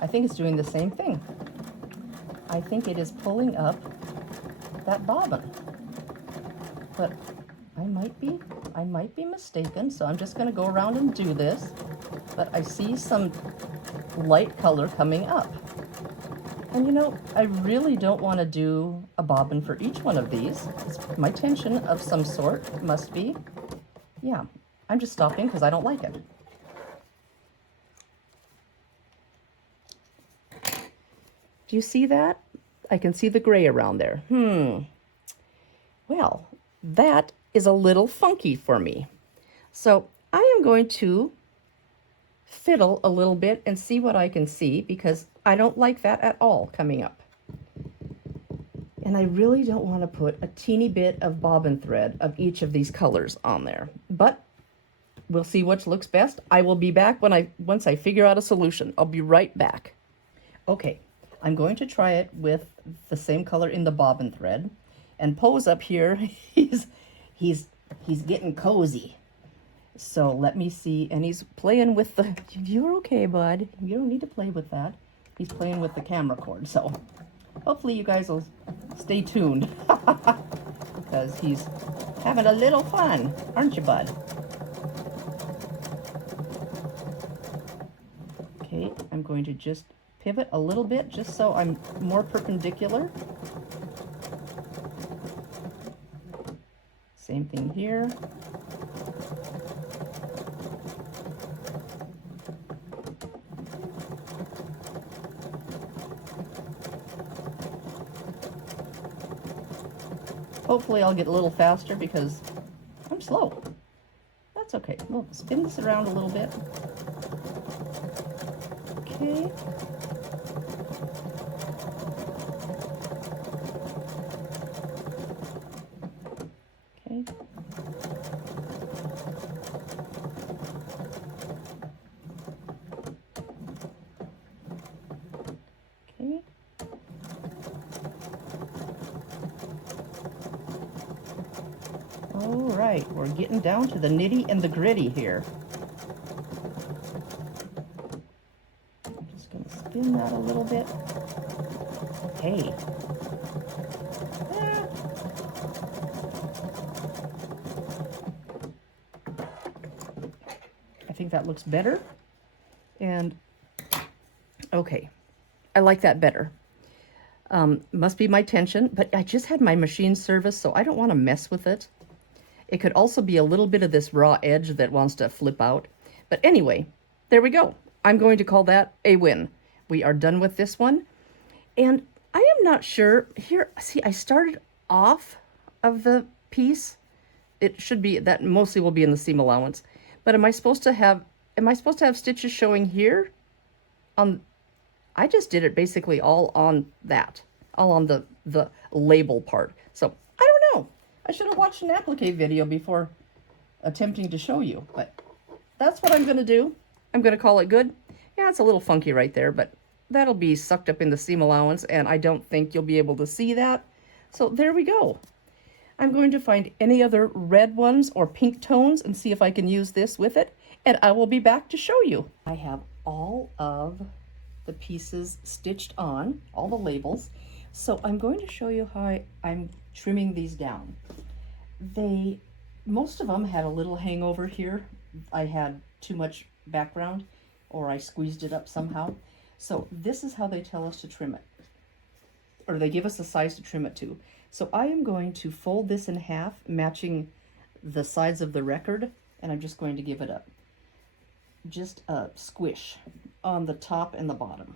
I think it's doing the same thing. I think it is pulling up that bobbin, but I might be mistaken, so I'm just going to go around and do this, but I see some light color coming up. And you know, I really don't want to do a bobbin for each one of these. It's my tension of some sort must be. Yeah, I'm just stopping because I don't like it. Do you see that? I can see the gray around there. Well, that is a little funky for me. So I am going to fiddle a little bit and see what I can see because I don't like that at all coming up. And I really don't want to put a teeny bit of bobbin thread of each of these colors on there, but we'll see which looks best. I will be back once I figure out a solution. I'll be right back. Okay, I'm going to try it with the same color in the bobbin thread. And Poe's up here, he's getting cozy. So let me see, and he's playing with the, you're okay, bud. You don't need to play with that. He's playing with the camera cord, so hopefully you guys will stay tuned. Because he's having a little fun, aren't you, bud? Okay, I'm going to just pivot a little bit just so I'm more perpendicular. Same thing here. Hopefully I'll get a little faster because I'm slow. That's okay. We'll spin this around a little bit. Okay. Okay. Okay. All right, we're getting down to the nitty and the gritty here. I'm just going to spin that a little bit. Hey. I think that looks better. And okay, I like that better. Must be my tension, but I just had my machine serviced, so I don't want to mess with it. It could also be a little bit of this raw edge that wants to flip out. But anyway, there we go. I'm going to call that a win. We are done with this one. And I am not sure. Here, see, I started off of the piece. It should be, that mostly will be in the seam allowance. But am I supposed to have stitches showing here? I just did it basically all on that, all on the label part. So I don't know. I should have watched an applique video before attempting to show you, but that's what I'm going to do. I'm going to call it good. Yeah, it's a little funky right there, but that'll be sucked up in the seam allowance, and I don't think you'll be able to see that. So there we go. I'm going to find any other red ones or pink tones and see if I can use this with it, and I will be back to show you. I have all of the pieces stitched on, all the labels. So I'm going to show you how I'm trimming these down. Most of them had a little hangover here. I had too much background, or I squeezed it up somehow. So this is how they tell us to trim it, or they give us a size to trim it to. So I am going to fold this in half, matching the sides of the record, and I'm just going to give it just a squish on the top and the bottom.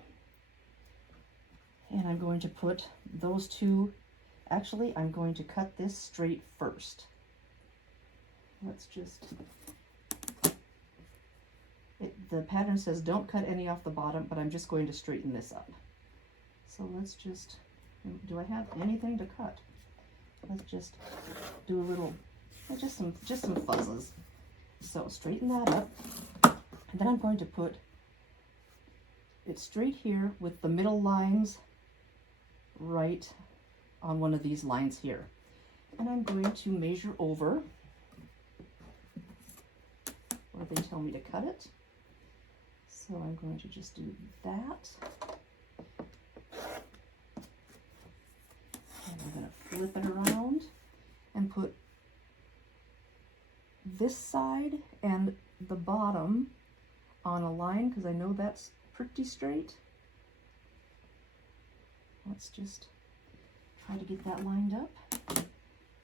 And I'm going to put those two, actually I'm going to cut this straight first. Let's just, the pattern says don't cut any off the bottom, but I'm just going to straighten this up. So let's just, do I have anything to cut? Let's just do a little, just some fuzzes. So straighten that up, and then I'm going to put it straight here with the middle lines right on one of these lines here. And I'm going to measure over where they tell me to cut it. So I'm going to just do that. And I'm going to flip it around and put this side and the bottom on a line, because I know that's pretty straight. Let's just try to get that lined up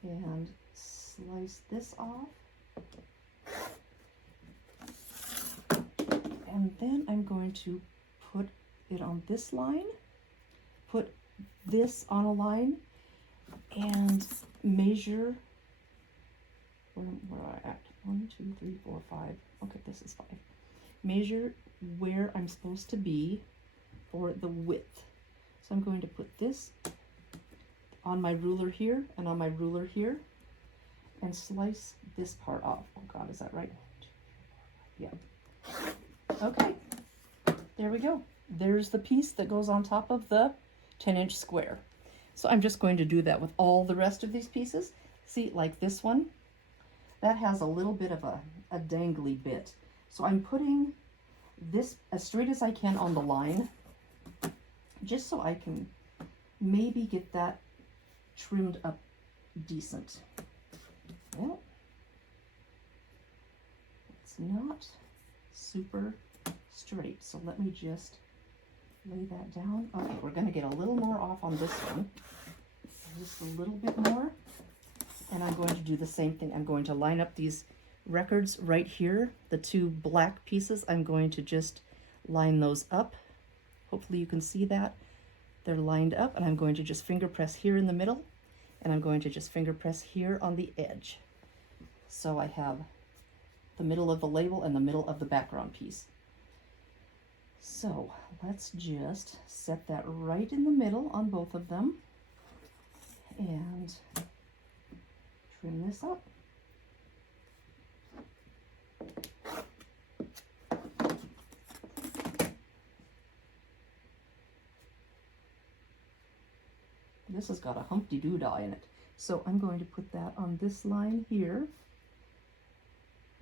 and slice this off. And then I'm going to put it on this line, put this on a line, and measure, where am I at? 1, 2, 3, 4, 5. Okay, this is 5. Measure where I'm supposed to be for the width. So I'm going to put this on my ruler here and on my ruler here and slice this part off. Oh God, is that right? Yeah. Okay, there we go. There's the piece that goes on top of the 10-inch square. So I'm just going to do that with all the rest of these pieces. See, like this one, that has a little bit of a dangly bit. So I'm putting this as straight as I can on the line, just so I can maybe get that trimmed up decent. Well, it's not super straight, so let me just lay that down. Okay, we're going to get a little more off on this one, just a little bit more, and I'm going to do the same thing. I'm going to line up these records right here, the two black pieces. I'm going to just line those up. Hopefully you can see that. They're lined up, and I'm going to just finger press here in the middle, and I'm going to just finger press here on the edge. So I have the middle of the label and the middle of the background piece. So let's just set that right in the middle on both of them and trim this up. This has got a Humpty Doodah in it. So I'm going to put that on this line here.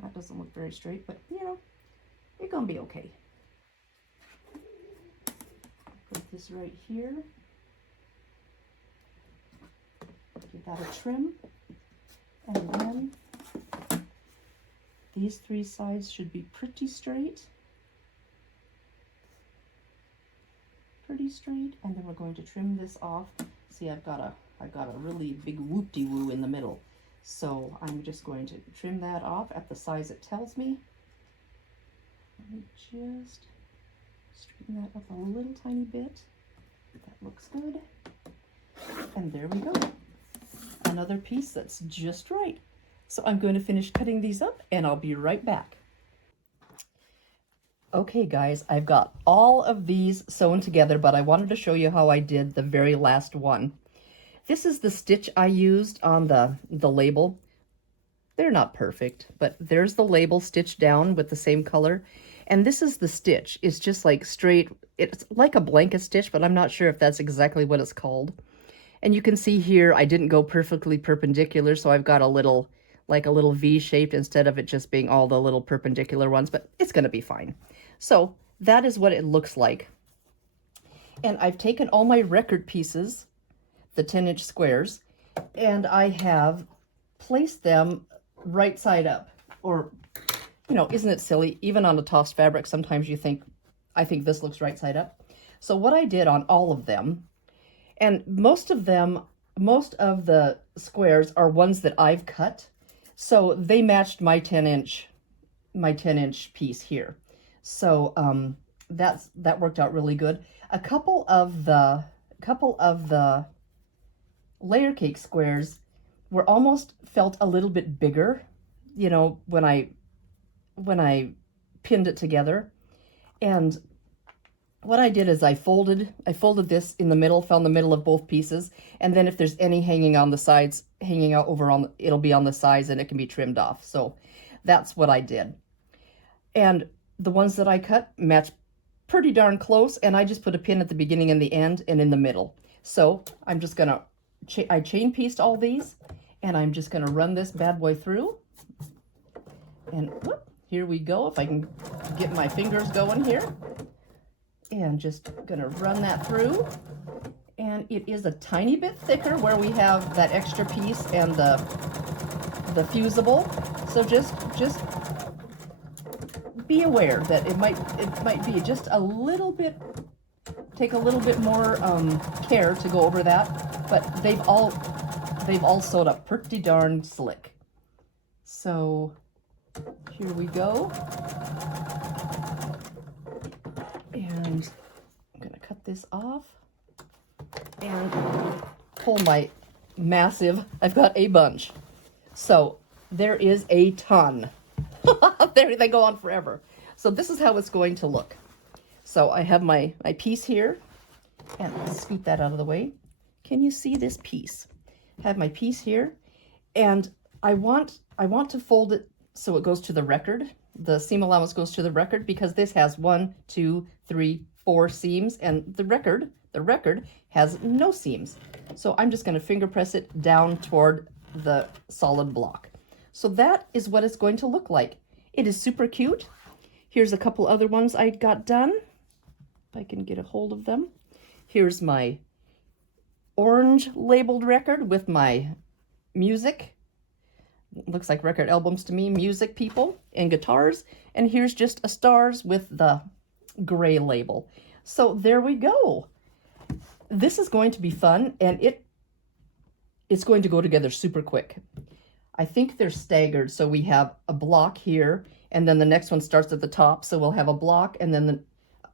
That doesn't look very straight, but you know, it's gonna be okay. Put this right here. Give that a trim. And then these three sides should be pretty straight. Pretty straight. And then we're going to trim this off. See, I've got a really big whoop-de-woo in the middle. So I'm just going to trim that off at the size it tells me. Let me just straighten that up a little tiny bit. That looks good. And there we go. Another piece that's just right. So I'm going to finish cutting these up and I'll be right back. Okay guys, I've got all of these sewn together, but I wanted to show you how I did the very last one. This is the stitch I used on the label. They're not perfect, but there's the label stitched down with the same color. And this is the stitch. It's just like straight, it's like a blanket stitch, but I'm not sure if that's exactly what it's called. And you can see here, I didn't go perfectly perpendicular, so I've got a little, like a little V-shaped instead of it just being all the little perpendicular ones, but it's gonna be fine. So that is what it looks like. And I've taken all my record pieces, the 10-inch squares, and I have placed them right side up. Or, you know, isn't it silly? Even on a tossed fabric, sometimes you think, I think this looks right side up. So what I did on all of them, and most of the squares are ones that I've cut, so they matched my 10-inch piece here. So that worked out really good. A couple of the layer cake squares were almost felt a little bit bigger, you know, when I pinned it together. And what I did is I folded this in the middle, found the middle of both pieces, and then if there's any hanging on the sides, hanging out over on, it'll be on the sides and it can be trimmed off. So that's what I did. And the ones that I cut match pretty darn close, and I just put a pin at the beginning and the end and in the middle. So I'm just gonna, I chain pieced all these, and I'm just gonna run this bad boy through. And whoop, here we go, if I can get my fingers going here. And just gonna run that through. And it is a tiny bit thicker where we have that extra piece and the fusible. So just be aware that it might be just a little bit, take a little bit more care to go over that, but they've all sewed up pretty darn slick. So here we go. And I'm gonna cut this off and pull my massive, I've got a bunch. So there is a ton. They go on forever. So this is how it's going to look. So I have my piece here, and I'll scoot that out of the way. Can you see this piece? I have my piece here, and I want to fold it so it goes to the record. The seam allowance goes to the record because this has 1, 2, 3, 4 seams, and the record has no seams. So I'm just going to finger press it down toward the solid block. So that is what it's going to look like. It is super cute. Here's a couple other ones I got done. If I can get a hold of them. Here's my orange labeled record with my music. Looks like record albums to me, music people and guitars. And here's just a stars with the gray label. So there we go. This is going to be fun, and it's going to go together super quick. I think they're staggered, so we have a block here, and then the next one starts at the top, so we'll have a block, and then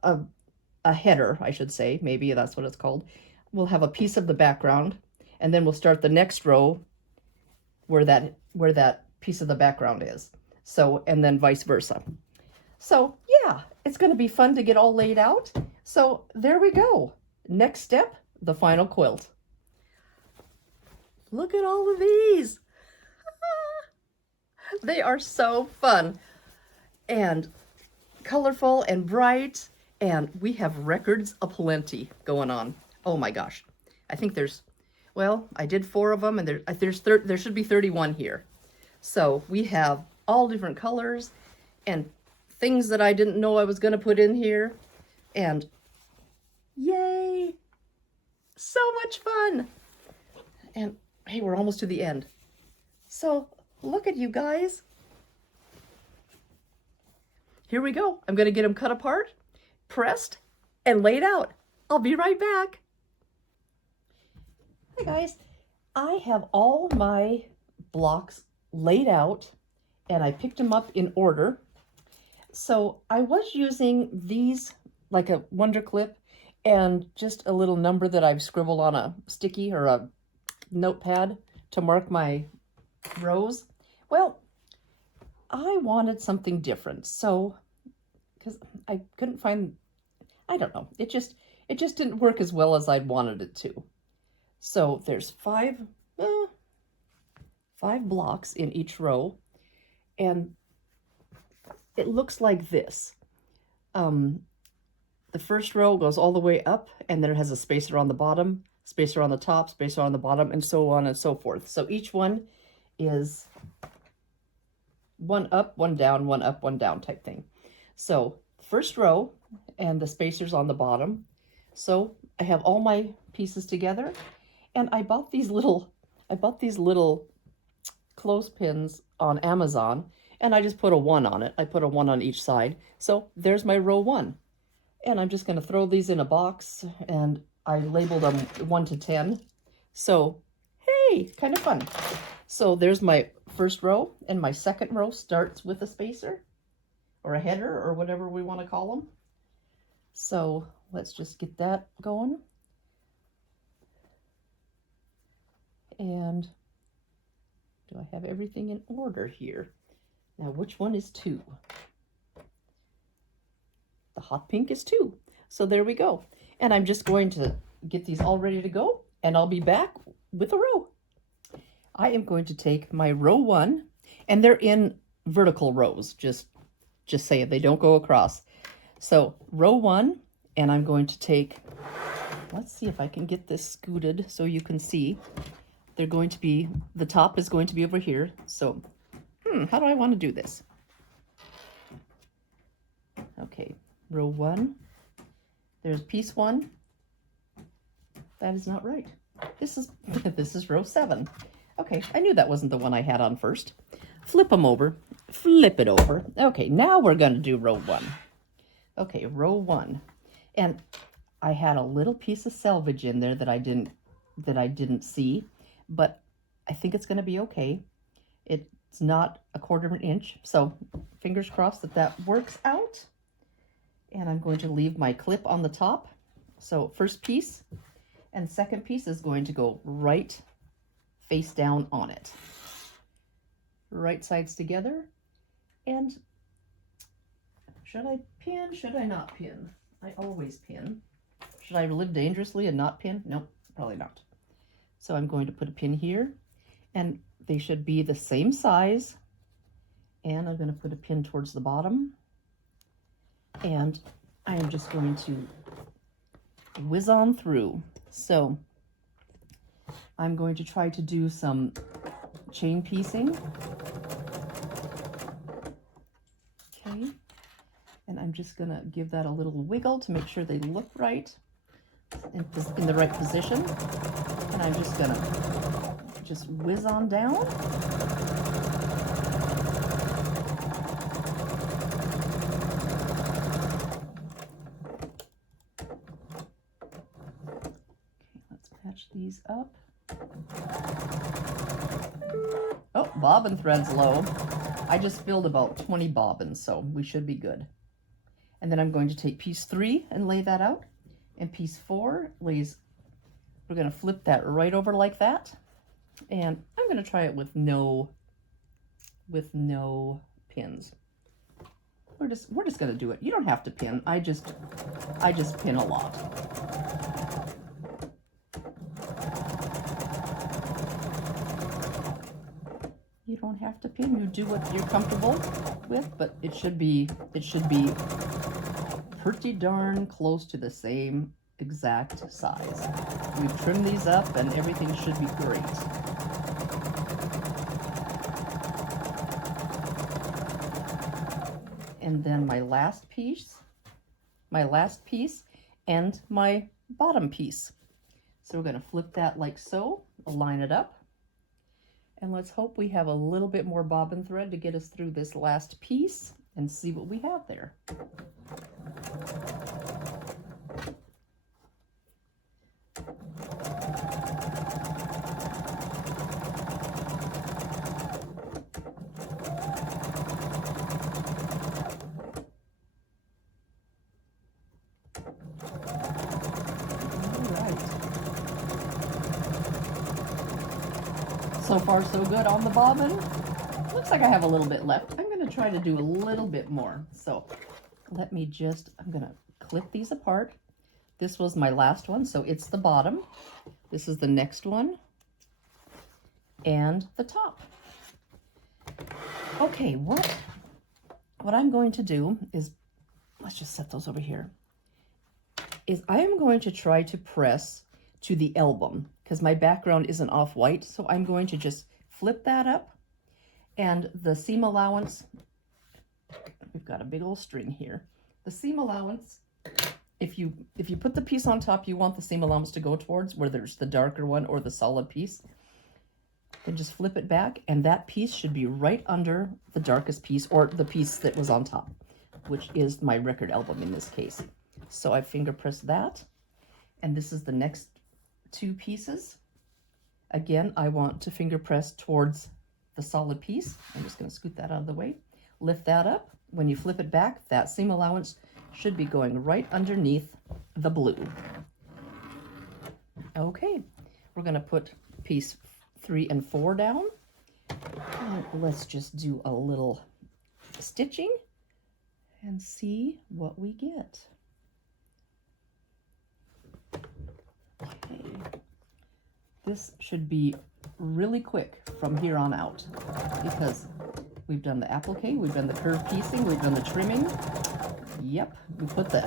a header, I should say, maybe that's what it's called. We'll have a piece of the background, and then we'll start the next row where that piece of the background is. So, and then vice versa. So yeah, it's going to be fun to get all laid out. So there we go. Next step, the final quilt. Look at all of these. They are so fun and colorful and bright, and we have records aplenty going on. Oh my gosh. I think well, I did 4 of them, and there should be 31 here. So we have all different colors and things that I didn't know I was going to put in here. And yay! So much fun! And hey, we're almost to the end. So look at you guys. Here we go. I'm going to get them cut apart, pressed, and laid out. I'll be right back. Hi guys. I have all my blocks laid out, and I picked them up in order. So I was using these like a Wonder Clip and just a little number that I've scribbled on a sticky or a notepad to mark my rows. Well, I wanted something different, so because I couldn't find, I don't know, it just didn't work as well as I'd wanted it to. So there's 5 blocks in each row, and it looks like this. The first row goes all the way up, and then it has a spacer on the bottom, spacer on the top, spacer on the bottom, and so on and so forth. So each one is 1 up, 1 down, 1 up, 1 down type thing. So first row and the spacers on the bottom. So I have all my pieces together, and I bought these little clothespins on Amazon, and I just put a 1 on it. I put a 1 on each side. So there's my row 1. And I'm just going to throw these in a box, and I labeled them 1 to 10. So, hey, kind of fun. So there's my first row, and my second row starts with a spacer or a header or whatever we want to call them. So let's just get that going. And do I have everything in order here? Now, which one is 2? The hot pink is 2. So there we go. And I'm just going to get these all ready to go, and I'll be back with a row. I am going to take my row 1, and they're in vertical rows. Just say it, they don't go across. So row 1, and I'm going to take, let's see if I can get this scooted so you can see. They're going to be, the top is going to be over here. So, how do I want to do this? Okay, row 1. There's piece 1. That is not right. This is row 7. Okay, I knew that wasn't the one I had on first. Flip them over. Flip it over. Okay, now we're going to do row 1. Okay, row 1. And I had a little piece of selvage in there that I didn't see, but I think it's going to be okay. It's not a 1/4 inch, so fingers crossed that works out. And I'm going to leave my clip on the top. So first piece and second piece is going to go right face down on it. Right sides together. And should I pin? Should I not pin? I always pin. Should I live dangerously and not pin? Nope, probably not. So I'm going to put a pin here, and they should be the same size. And I'm going to put a pin towards the bottom, and I am just going to whiz on through. So I'm going to try to do some chain piecing. Okay, and I'm just going to give that a little wiggle to make sure they look right in the right position. And I'm just going to just whiz on down. Patch these up. Oh, bobbin thread's low. I just filled about 20 bobbins, so we should be good. And then I'm going to take piece 3 and lay that out. And piece 4 lays, we're going to flip that right over like that. And I'm going to try it with no pins. We're just going to do it. You don't have to pin. I just pin a lot. You don't have to pin. You do what you're comfortable with, but it should be pretty darn close to the same exact size. We've trimmed these up and everything should be great. And then my last piece and my bottom piece. So we're going to flip that like so, align it up. And let's hope we have a little bit more bobbin thread to get us through this last piece and see what we have there. So far so good on the bobbin. Looks like I have a little bit left. I'm going to try to do a little bit more. So I'm going to clip these apart. This was my last one, so it's the bottom. This is the next one and the top. Okay, what I'm going to do is, let's just set those over here, is I am going to try to press to the album because my background isn't off-white, so I'm going to just flip that up, and the seam allowance, we've got a big old string here. The seam allowance, if you put the piece on top you want the seam allowance to go towards, where there's the darker one or the solid piece, then just flip it back, and that piece should be right under the darkest piece, or the piece that was on top, which is my record album in this case. So I finger press that, and this is the next 2 pieces. Again, I want to finger press towards the solid piece. I'm just going to scoot that out of the way. Lift that up. When you flip it back, that seam allowance should be going right underneath the blue. Okay, we're going to put piece 3 and 4 down. And let's just do a little stitching and see what we get. Okay, this should be really quick from here on out because we've done the applique, we've done the curve piecing, we've done the trimming. Yep, we put the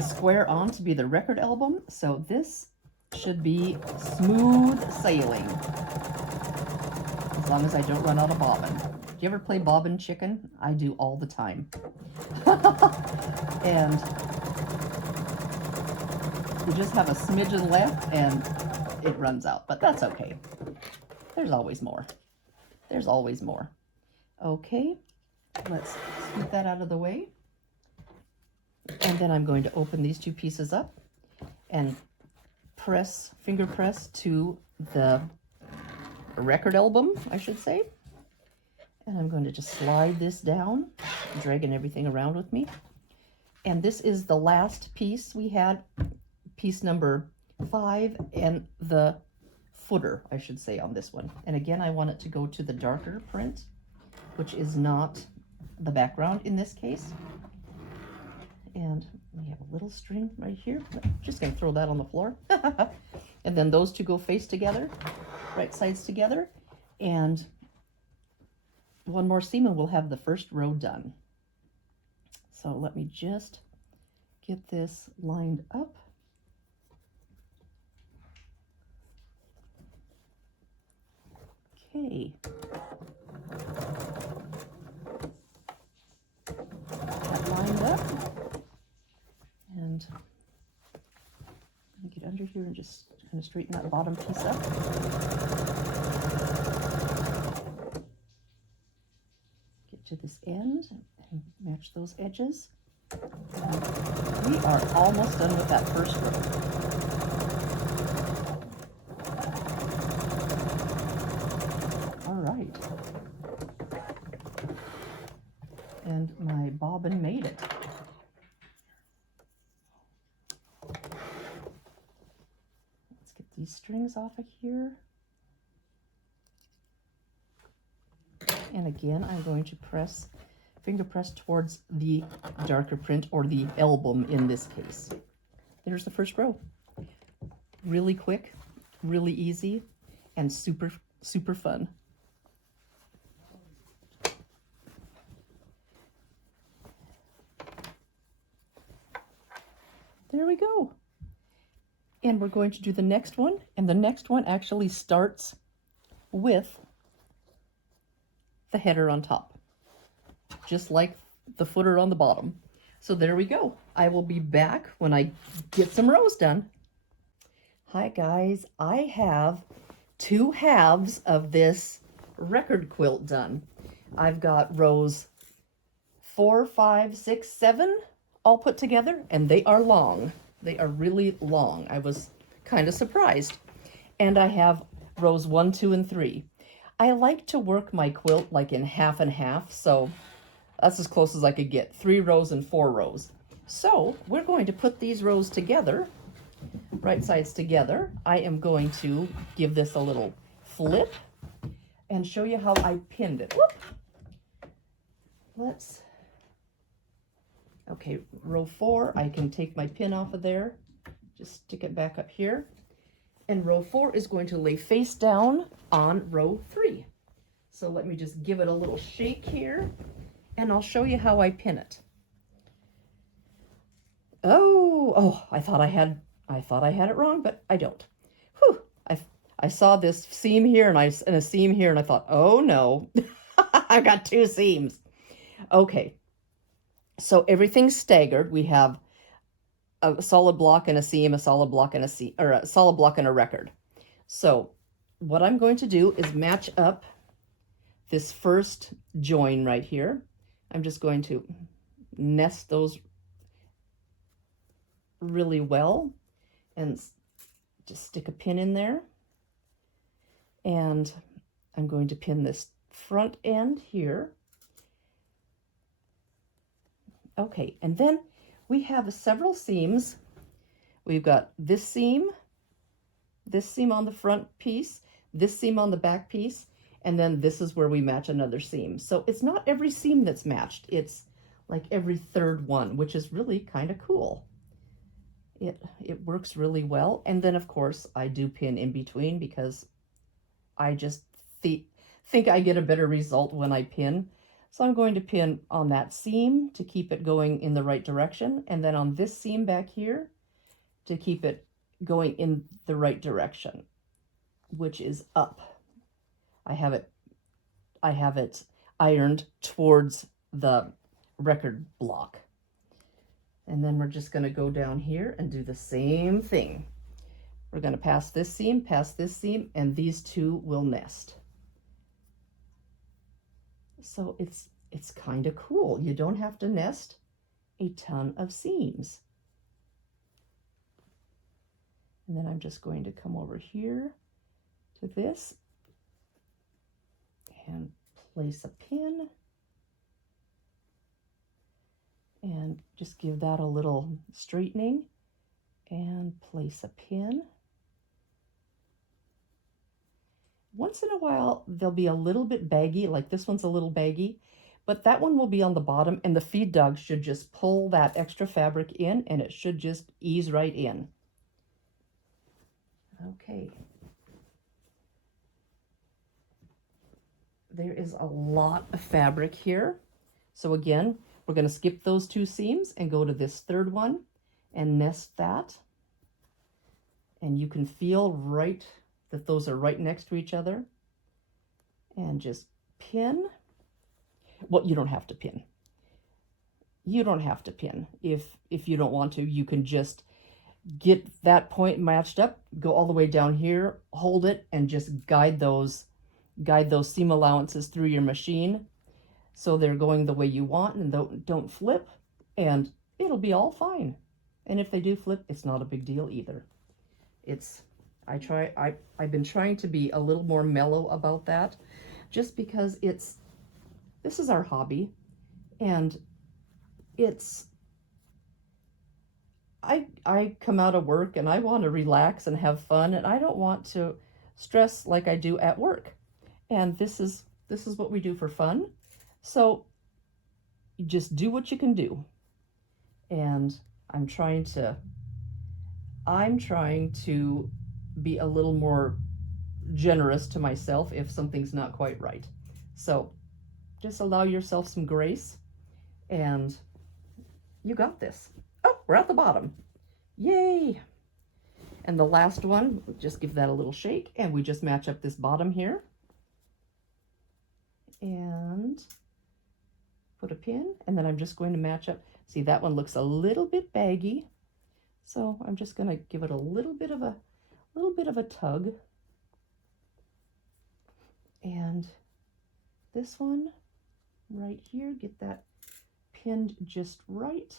square on to be the record album, so this should be smooth sailing as long as I don't run out of bobbin. Do you ever play bobbin chicken? I do all the time. And you just have a smidgen left and it runs out, but that's okay. There's always more. There's always more. Okay, let's scoot that out of the way. And then I'm going to open these 2 pieces up and finger press to the record album, I should say. And I'm going to just slide this down, dragging everything around with me. And this is the last piece we had, piece number 5, and the footer, I should say, on this one. And again, I want it to go to the darker print, which is not the background in this case. And we have a little string right here. I'm just going to throw that on the floor. And then those two go face together, right sides together, and one more seam and we'll have the first row done. So let me just get this lined up. Okay. That lined up. And I'm gonna get under here and just kind of straighten that bottom piece up. Get to this end and match those edges. And we are almost done with that first row. And my bobbin made it. Let's get these strings off of here. And again, I'm going to finger press towards the darker print, or the album in this case. There's the first row. Really quick, really easy, and super, super fun. There we go. And we're going to do the next one, and the next one actually starts with the header on top, just like the footer on the bottom. So there we go. I will be back when I get some rows done. Hi guys, I have 2 halves of this record quilt done. I've got rows 4, 5, 6, 7 all put together, and they are long. They are really long. I was kind of surprised. And I have rows 1, 2, and 3. I like to work my quilt like in half and half, so that's as close as I could get. 3 rows and 4 rows. So we're going to put these rows together, right sides together. I am going to give this a little flip and show you how I pinned it. Whoop. Okay, row 4, I can take my pin off of there, just stick it back up here. And row 4 is going to lay face down on row 3. So let me just give it a little shake here, and I'll show you how I pin it. Oh, I thought I had it wrong, but I don't. Whew, I saw this seam here and a seam here, and I thought, oh no, I got 2 seams. Okay. So everything's staggered. We have a solid block and a seam, a solid block and a seam, or a solid block and a record. So what I'm going to do is match up this first join right here. I'm just going to nest those really well and just stick a pin in there. And I'm going to pin this front end here. Okay, and then we have several seams. We've got this seam on the front piece, this seam on the back piece, and then this is where we match another seam. So it's not every seam that's matched. It's like every 3rd one, which is really kind of cool. It works really well. And then, of course, I do pin in between because I just think I get a better result when I pin. So I'm going to pin on that seam to keep it going in the right direction, and then on this seam back here to keep it going in the right direction, which is up. I have it ironed towards the record block. And then we're just going to go down here and do the same thing. We're going to pass this seam, and these 2 will nest. So it's kind of cool. You don't have to nest a ton of seams. And then I'm just going to come over here to this and place a pin and just give that a little straightening and place a pin. Once in a while, they'll be a little bit baggy, like this one's a little baggy, but that one will be on the bottom, and the feed dog should just pull that extra fabric in, and it should just ease right in. Okay. There is a lot of fabric here. So again, we're going to skip those 2 seams and go to this 3rd one and nest that. And you can feel right that those are right next to each other. And just pin. Well, you don't have to pin. You don't have to pin. If you don't want to, you can just get that point matched up, go all the way down here, hold it, and just guide those seam allowances through your machine so they're going the way you want and don't flip, and it'll be all fine. And if they do flip, it's not a big deal either. I've been trying to be a little more mellow about that, just because this is our hobby, and I come out of work and I want to relax and have fun, and I don't want to stress like I do at work. And this is what we do for fun. So you just do what you can do. And I'm trying to be a little more generous to myself if something's not quite right. So just allow yourself some grace, and you got this. Oh, we're at the bottom. Yay! And the last one, just give that a little shake, and we just match up this bottom here. And put a pin, and then I'm just going to match up. See, that one looks a little bit baggy, so I'm just going to give it a little bit of a tug. And this one right here, get that pinned just right.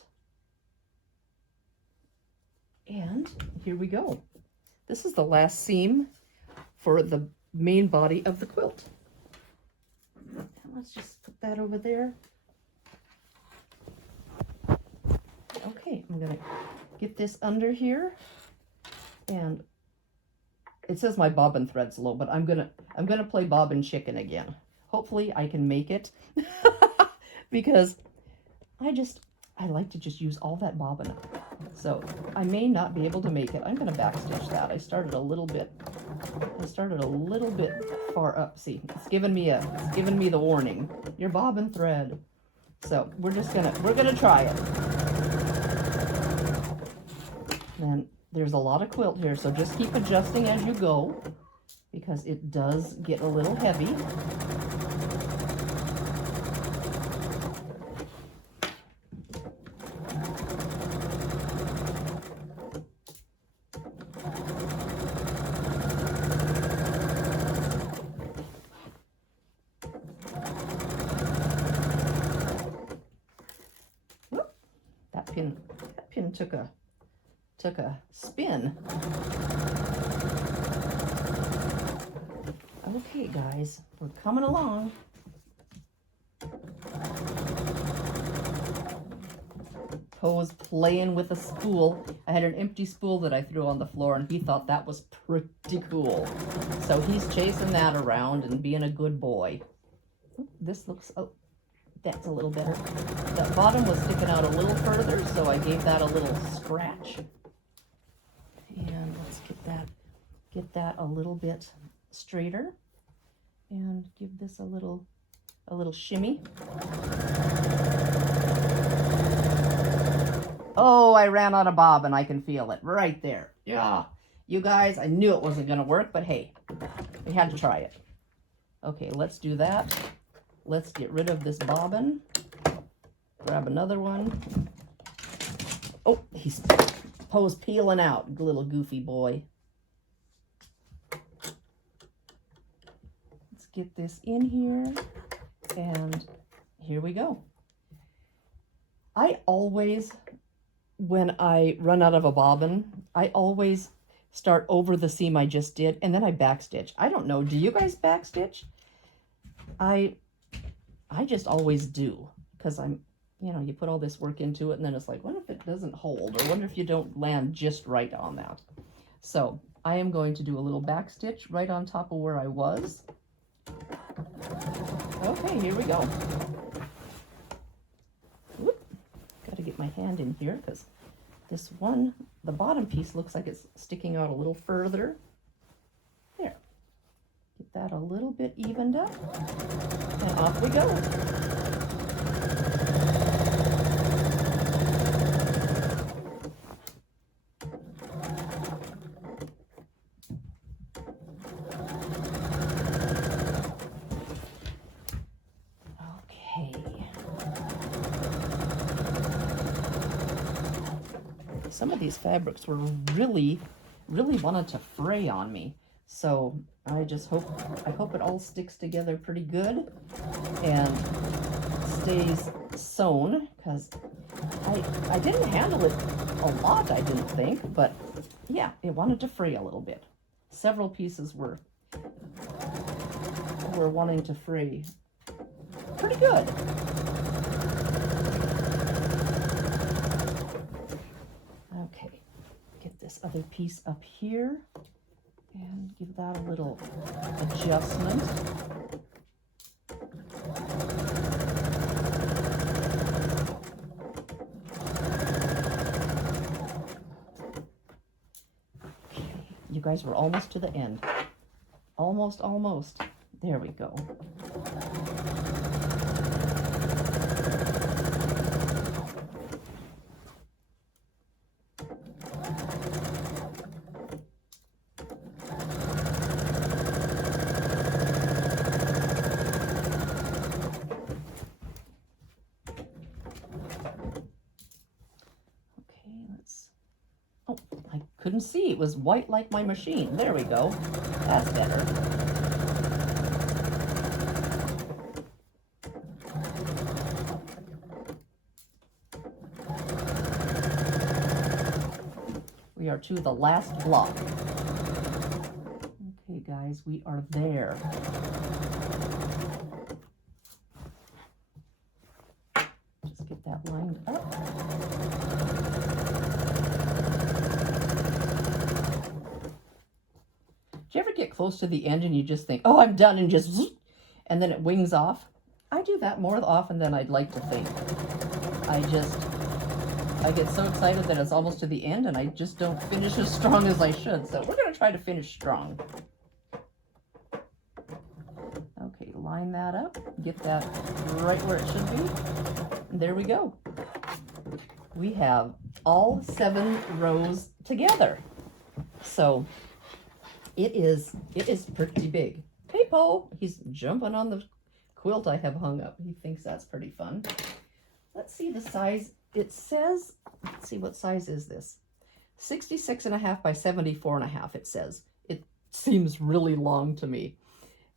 And here we go. This is the last seam for the main body of the quilt. Let's just put that over there. Okay, I'm gonna get this under here, and it says my bobbin thread's low, but I'm gonna play bobbin chicken again. Hopefully I can make it because I like to just use all that bobbin. So I may not be able to make it. I'm gonna backstitch that. I started a little bit far up. See, it's giving me the warning. Your bobbin thread. So we're gonna try it. And there's a lot of quilt here, so just keep adjusting as you go, because it does get a little heavy. Whoop, that pin took a spin. Okay, guys, we're coming along. Poe's playing with a spool. I had an empty spool that I threw on the floor, and he thought that was pretty cool. So he's chasing that around and being a good boy. This looks, oh, that's a little better. That bottom was sticking out a little further, so I gave that a little scratch. And let's get that a little bit straighter, and give this a little shimmy. Oh, I ran out of bobbin. I can feel it right there. Yeah, you guys, I knew it wasn't gonna work, but hey, we had to try it. Okay, let's do that. Let's get rid of this bobbin. Grab another one. Oh, Poe's peeling out, little goofy boy. Let's get this in here, and here we go. I always, when I run out of a bobbin, I always start over the seam I just did, and then I backstitch. I don't know, do you guys backstitch? I just always do, because you put all this work into it, and then it's like, what if it doesn't hold? Or what if you don't land just right on that? So I am going to do a little backstitch right on top of where I was. Okay, here we go. Whoop. Got to get my hand in here, because this one, the bottom piece looks like it's sticking out a little further. that a little bit evened up, and off we go. Some of these fabrics were really wanted to fray on me. So I hope it all sticks together pretty good and stays sewn, because I didn't handle it a lot, I didn't think, but yeah, it wanted to fray a little bit. Several pieces were wanting to fray pretty good. Okay, get this other piece up here and give that a little adjustment. Okay, you guys were almost to the end. Almost. There we go. Oh, I couldn't see. It was white like my machine. There we go. That's better. We are to the last block. Okay, guys, we are there. Just get that lined up. Do you ever get close to the end and you just think, oh, I'm done, and just, and then it wings off? I do that more often than I'd like to think. I get so excited that it's almost to the end and I just don't finish as strong as I should. So we're going to try to finish strong. Okay, line that up. Get that right where it should be. And there we go. We have all 7 rows together. So it is pretty big. Hey, Poe, he's jumping on the quilt I have hung up. He thinks that's pretty fun. Let's see the size. It says, let's see, what size is this? 66.5 by 74.5, it says. It seems really long to me.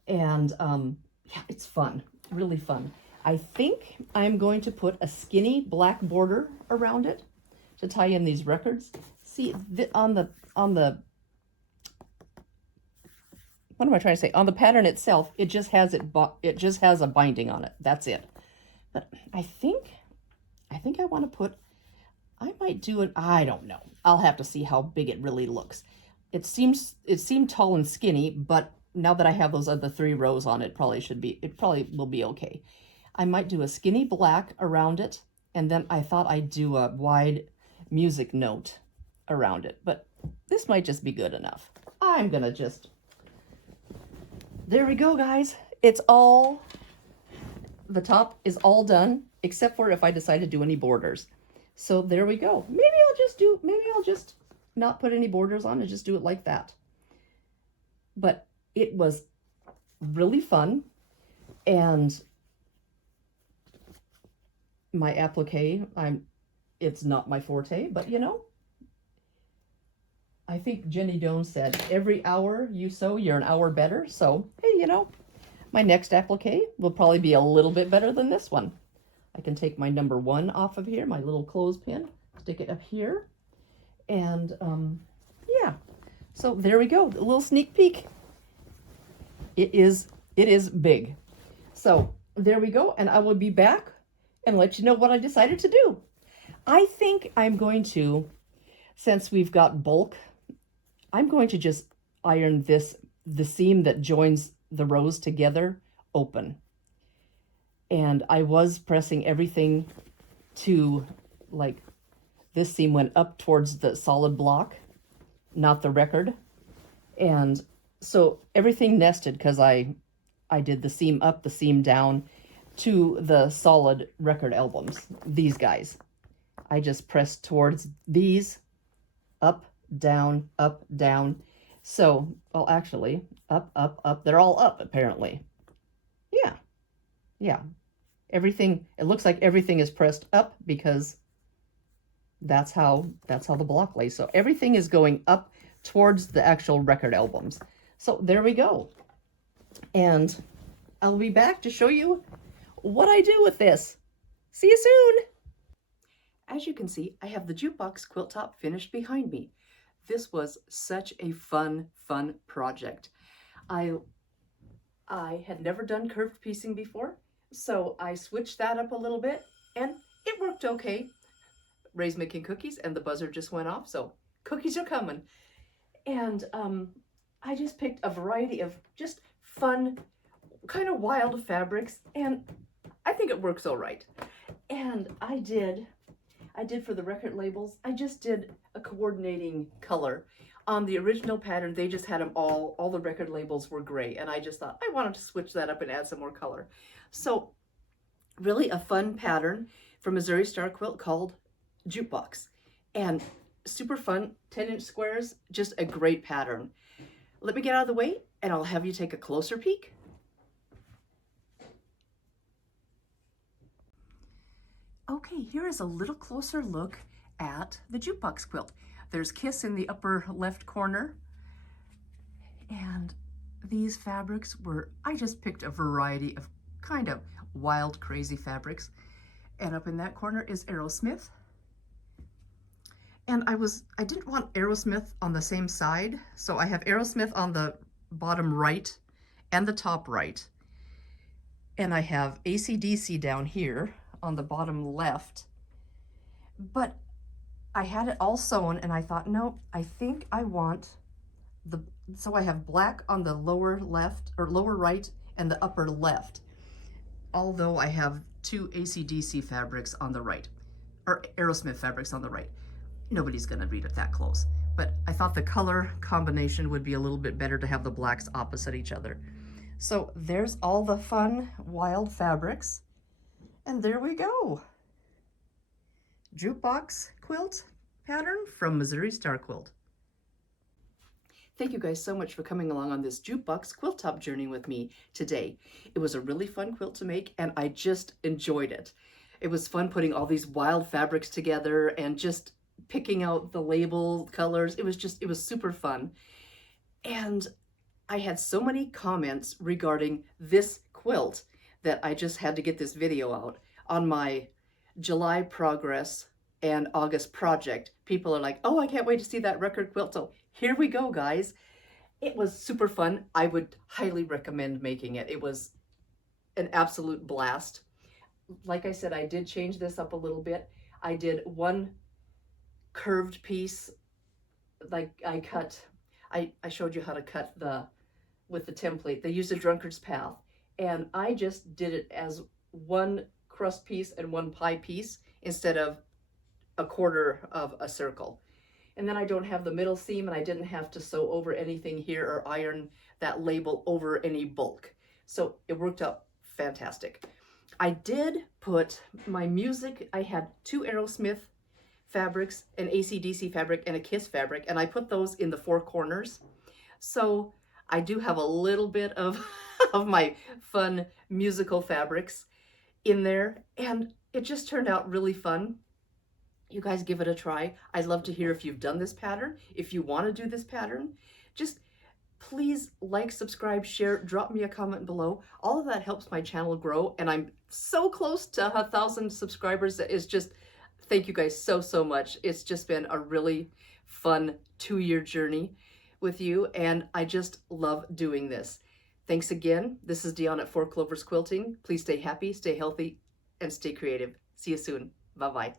And yeah, it's fun, really fun. I think I'm going to put a skinny black border around it to tie in these records. See, on the what am I trying to say? On the pattern itself, it just has a binding on it. That's it. But I think I want to put, I might do it, I don't know. I'll have to see how big it really looks. It seemed tall and skinny, but now that I have those other 3 rows on, it probably will be okay. I might do a skinny black around it, and then I thought I'd do a wide music note around it, but this might just be good enough. I'm gonna just, there we go, guys. It's all, the top is all done, except for if I decide to do any borders. So there we go. Maybe I'll just not put any borders on and just do it like that. But it was really fun, and my applique, it's not my forte, but you know, I think Jenny Doan said, every hour you sew, you're an hour better. So, hey, you know, my next applique will probably be a little bit better than this one. I can take my number 1 off of here, my little clothespin, stick it up here, and yeah. So there we go, a little sneak peek. It is big. So there we go, and I will be back and let you know what I decided to do. I think I'm going to, since we've got bulk, I'm going to just iron the seam that joins the rows together open. And I was pressing everything to, like, this seam went up towards the solid block, not the record. And So everything nested because I did the seam up, the seam down to the solid record albums. These guys. I just pressed towards these, up, down, up, down. So, well, actually, up, up, up. They're all up, apparently. Yeah, yeah. Everything, it looks like everything is pressed up because that's how the block lays. So everything is going up towards the actual record albums. So there we go. And I'll be back to show you what I do with this. See you soon. As you can see, I have the Jukebox quilt top finished behind me. This was such a fun project. I had never done curved piecing before, so I switched that up a little bit and it worked okay. Ray's making cookies and the buzzer just went off, so cookies are coming. And I just picked a variety of just fun, kind of wild fabrics, and I think it works all right. And I did for the record labels, I just did a coordinating color. On the original pattern, they just had them all the record labels were gray, and I just thought I wanted to switch that up and add some more color. So really a fun pattern from Missouri Star Quilt called Jukebox. And super fun, 10-inch squares, just a great pattern. Let me get out of the way and I'll have you take a closer peek. Okay, here is a little closer look at the Jukebox quilt. There's Kiss in the upper left corner. And these fabrics were, I just picked a variety of kind of wild, crazy fabrics. And up in that corner is Aerosmith. And I didn't want Aerosmith on the same side, so I have Aerosmith on the bottom right and the top right. And I have AC/DC down here on the bottom left. But I had it all sewn and I thought, no, I think I want so I have black on the lower left or lower right and the upper left. Although I have two AC/DC fabrics on the right, or Aerosmith fabrics on the right. Nobody's gonna read it that close. But I thought the color combination would be a little bit better to have the blacks opposite each other. So there's all the fun, wild fabrics. And there we go. Jukebox quilt pattern from Missouri Star Quilt. Thank you guys so much for coming along on this Jukebox quilt top journey with me today. It was a really fun quilt to make and I just enjoyed it. It was fun putting all these wild fabrics together and just picking out the label colors. It was super fun. And I had so many comments regarding this quilt that I just had to get this video out. On my July progress and August project, people are like, oh, I can't wait to see that record quilt. So here we go, guys. It was super fun. I would highly recommend making it. It was an absolute blast. Like I said, I did change this up a little bit. I did one curved piece, like I showed you how to cut with the template. They used a drunkard's path, and I just did it as one crust piece and one pie piece instead of a quarter of a circle. And then I don't have the middle seam, and I didn't have to sew over anything here or iron that label over any bulk. So it worked out fantastic. I did put my music, I had two Aerosmith fabrics, an AC/DC fabric and a Kiss fabric, and I put those in the four corners. So I do have a little bit of my fun musical fabrics in there, and it just turned out really fun. You guys give it a try. I'd love to hear if you've done this pattern. If you want to do this pattern, just please like, subscribe, share, drop me a comment below. All of that helps my channel grow, and I'm so close to 1,000 subscribers. That is just, thank you guys so much. It's just been a really fun 2-year journey with you, and I just love doing this. Thanks again. This is Diahn at 4 Clovers Quilting. Please stay happy, stay healthy, and stay creative. See you soon. Bye-bye.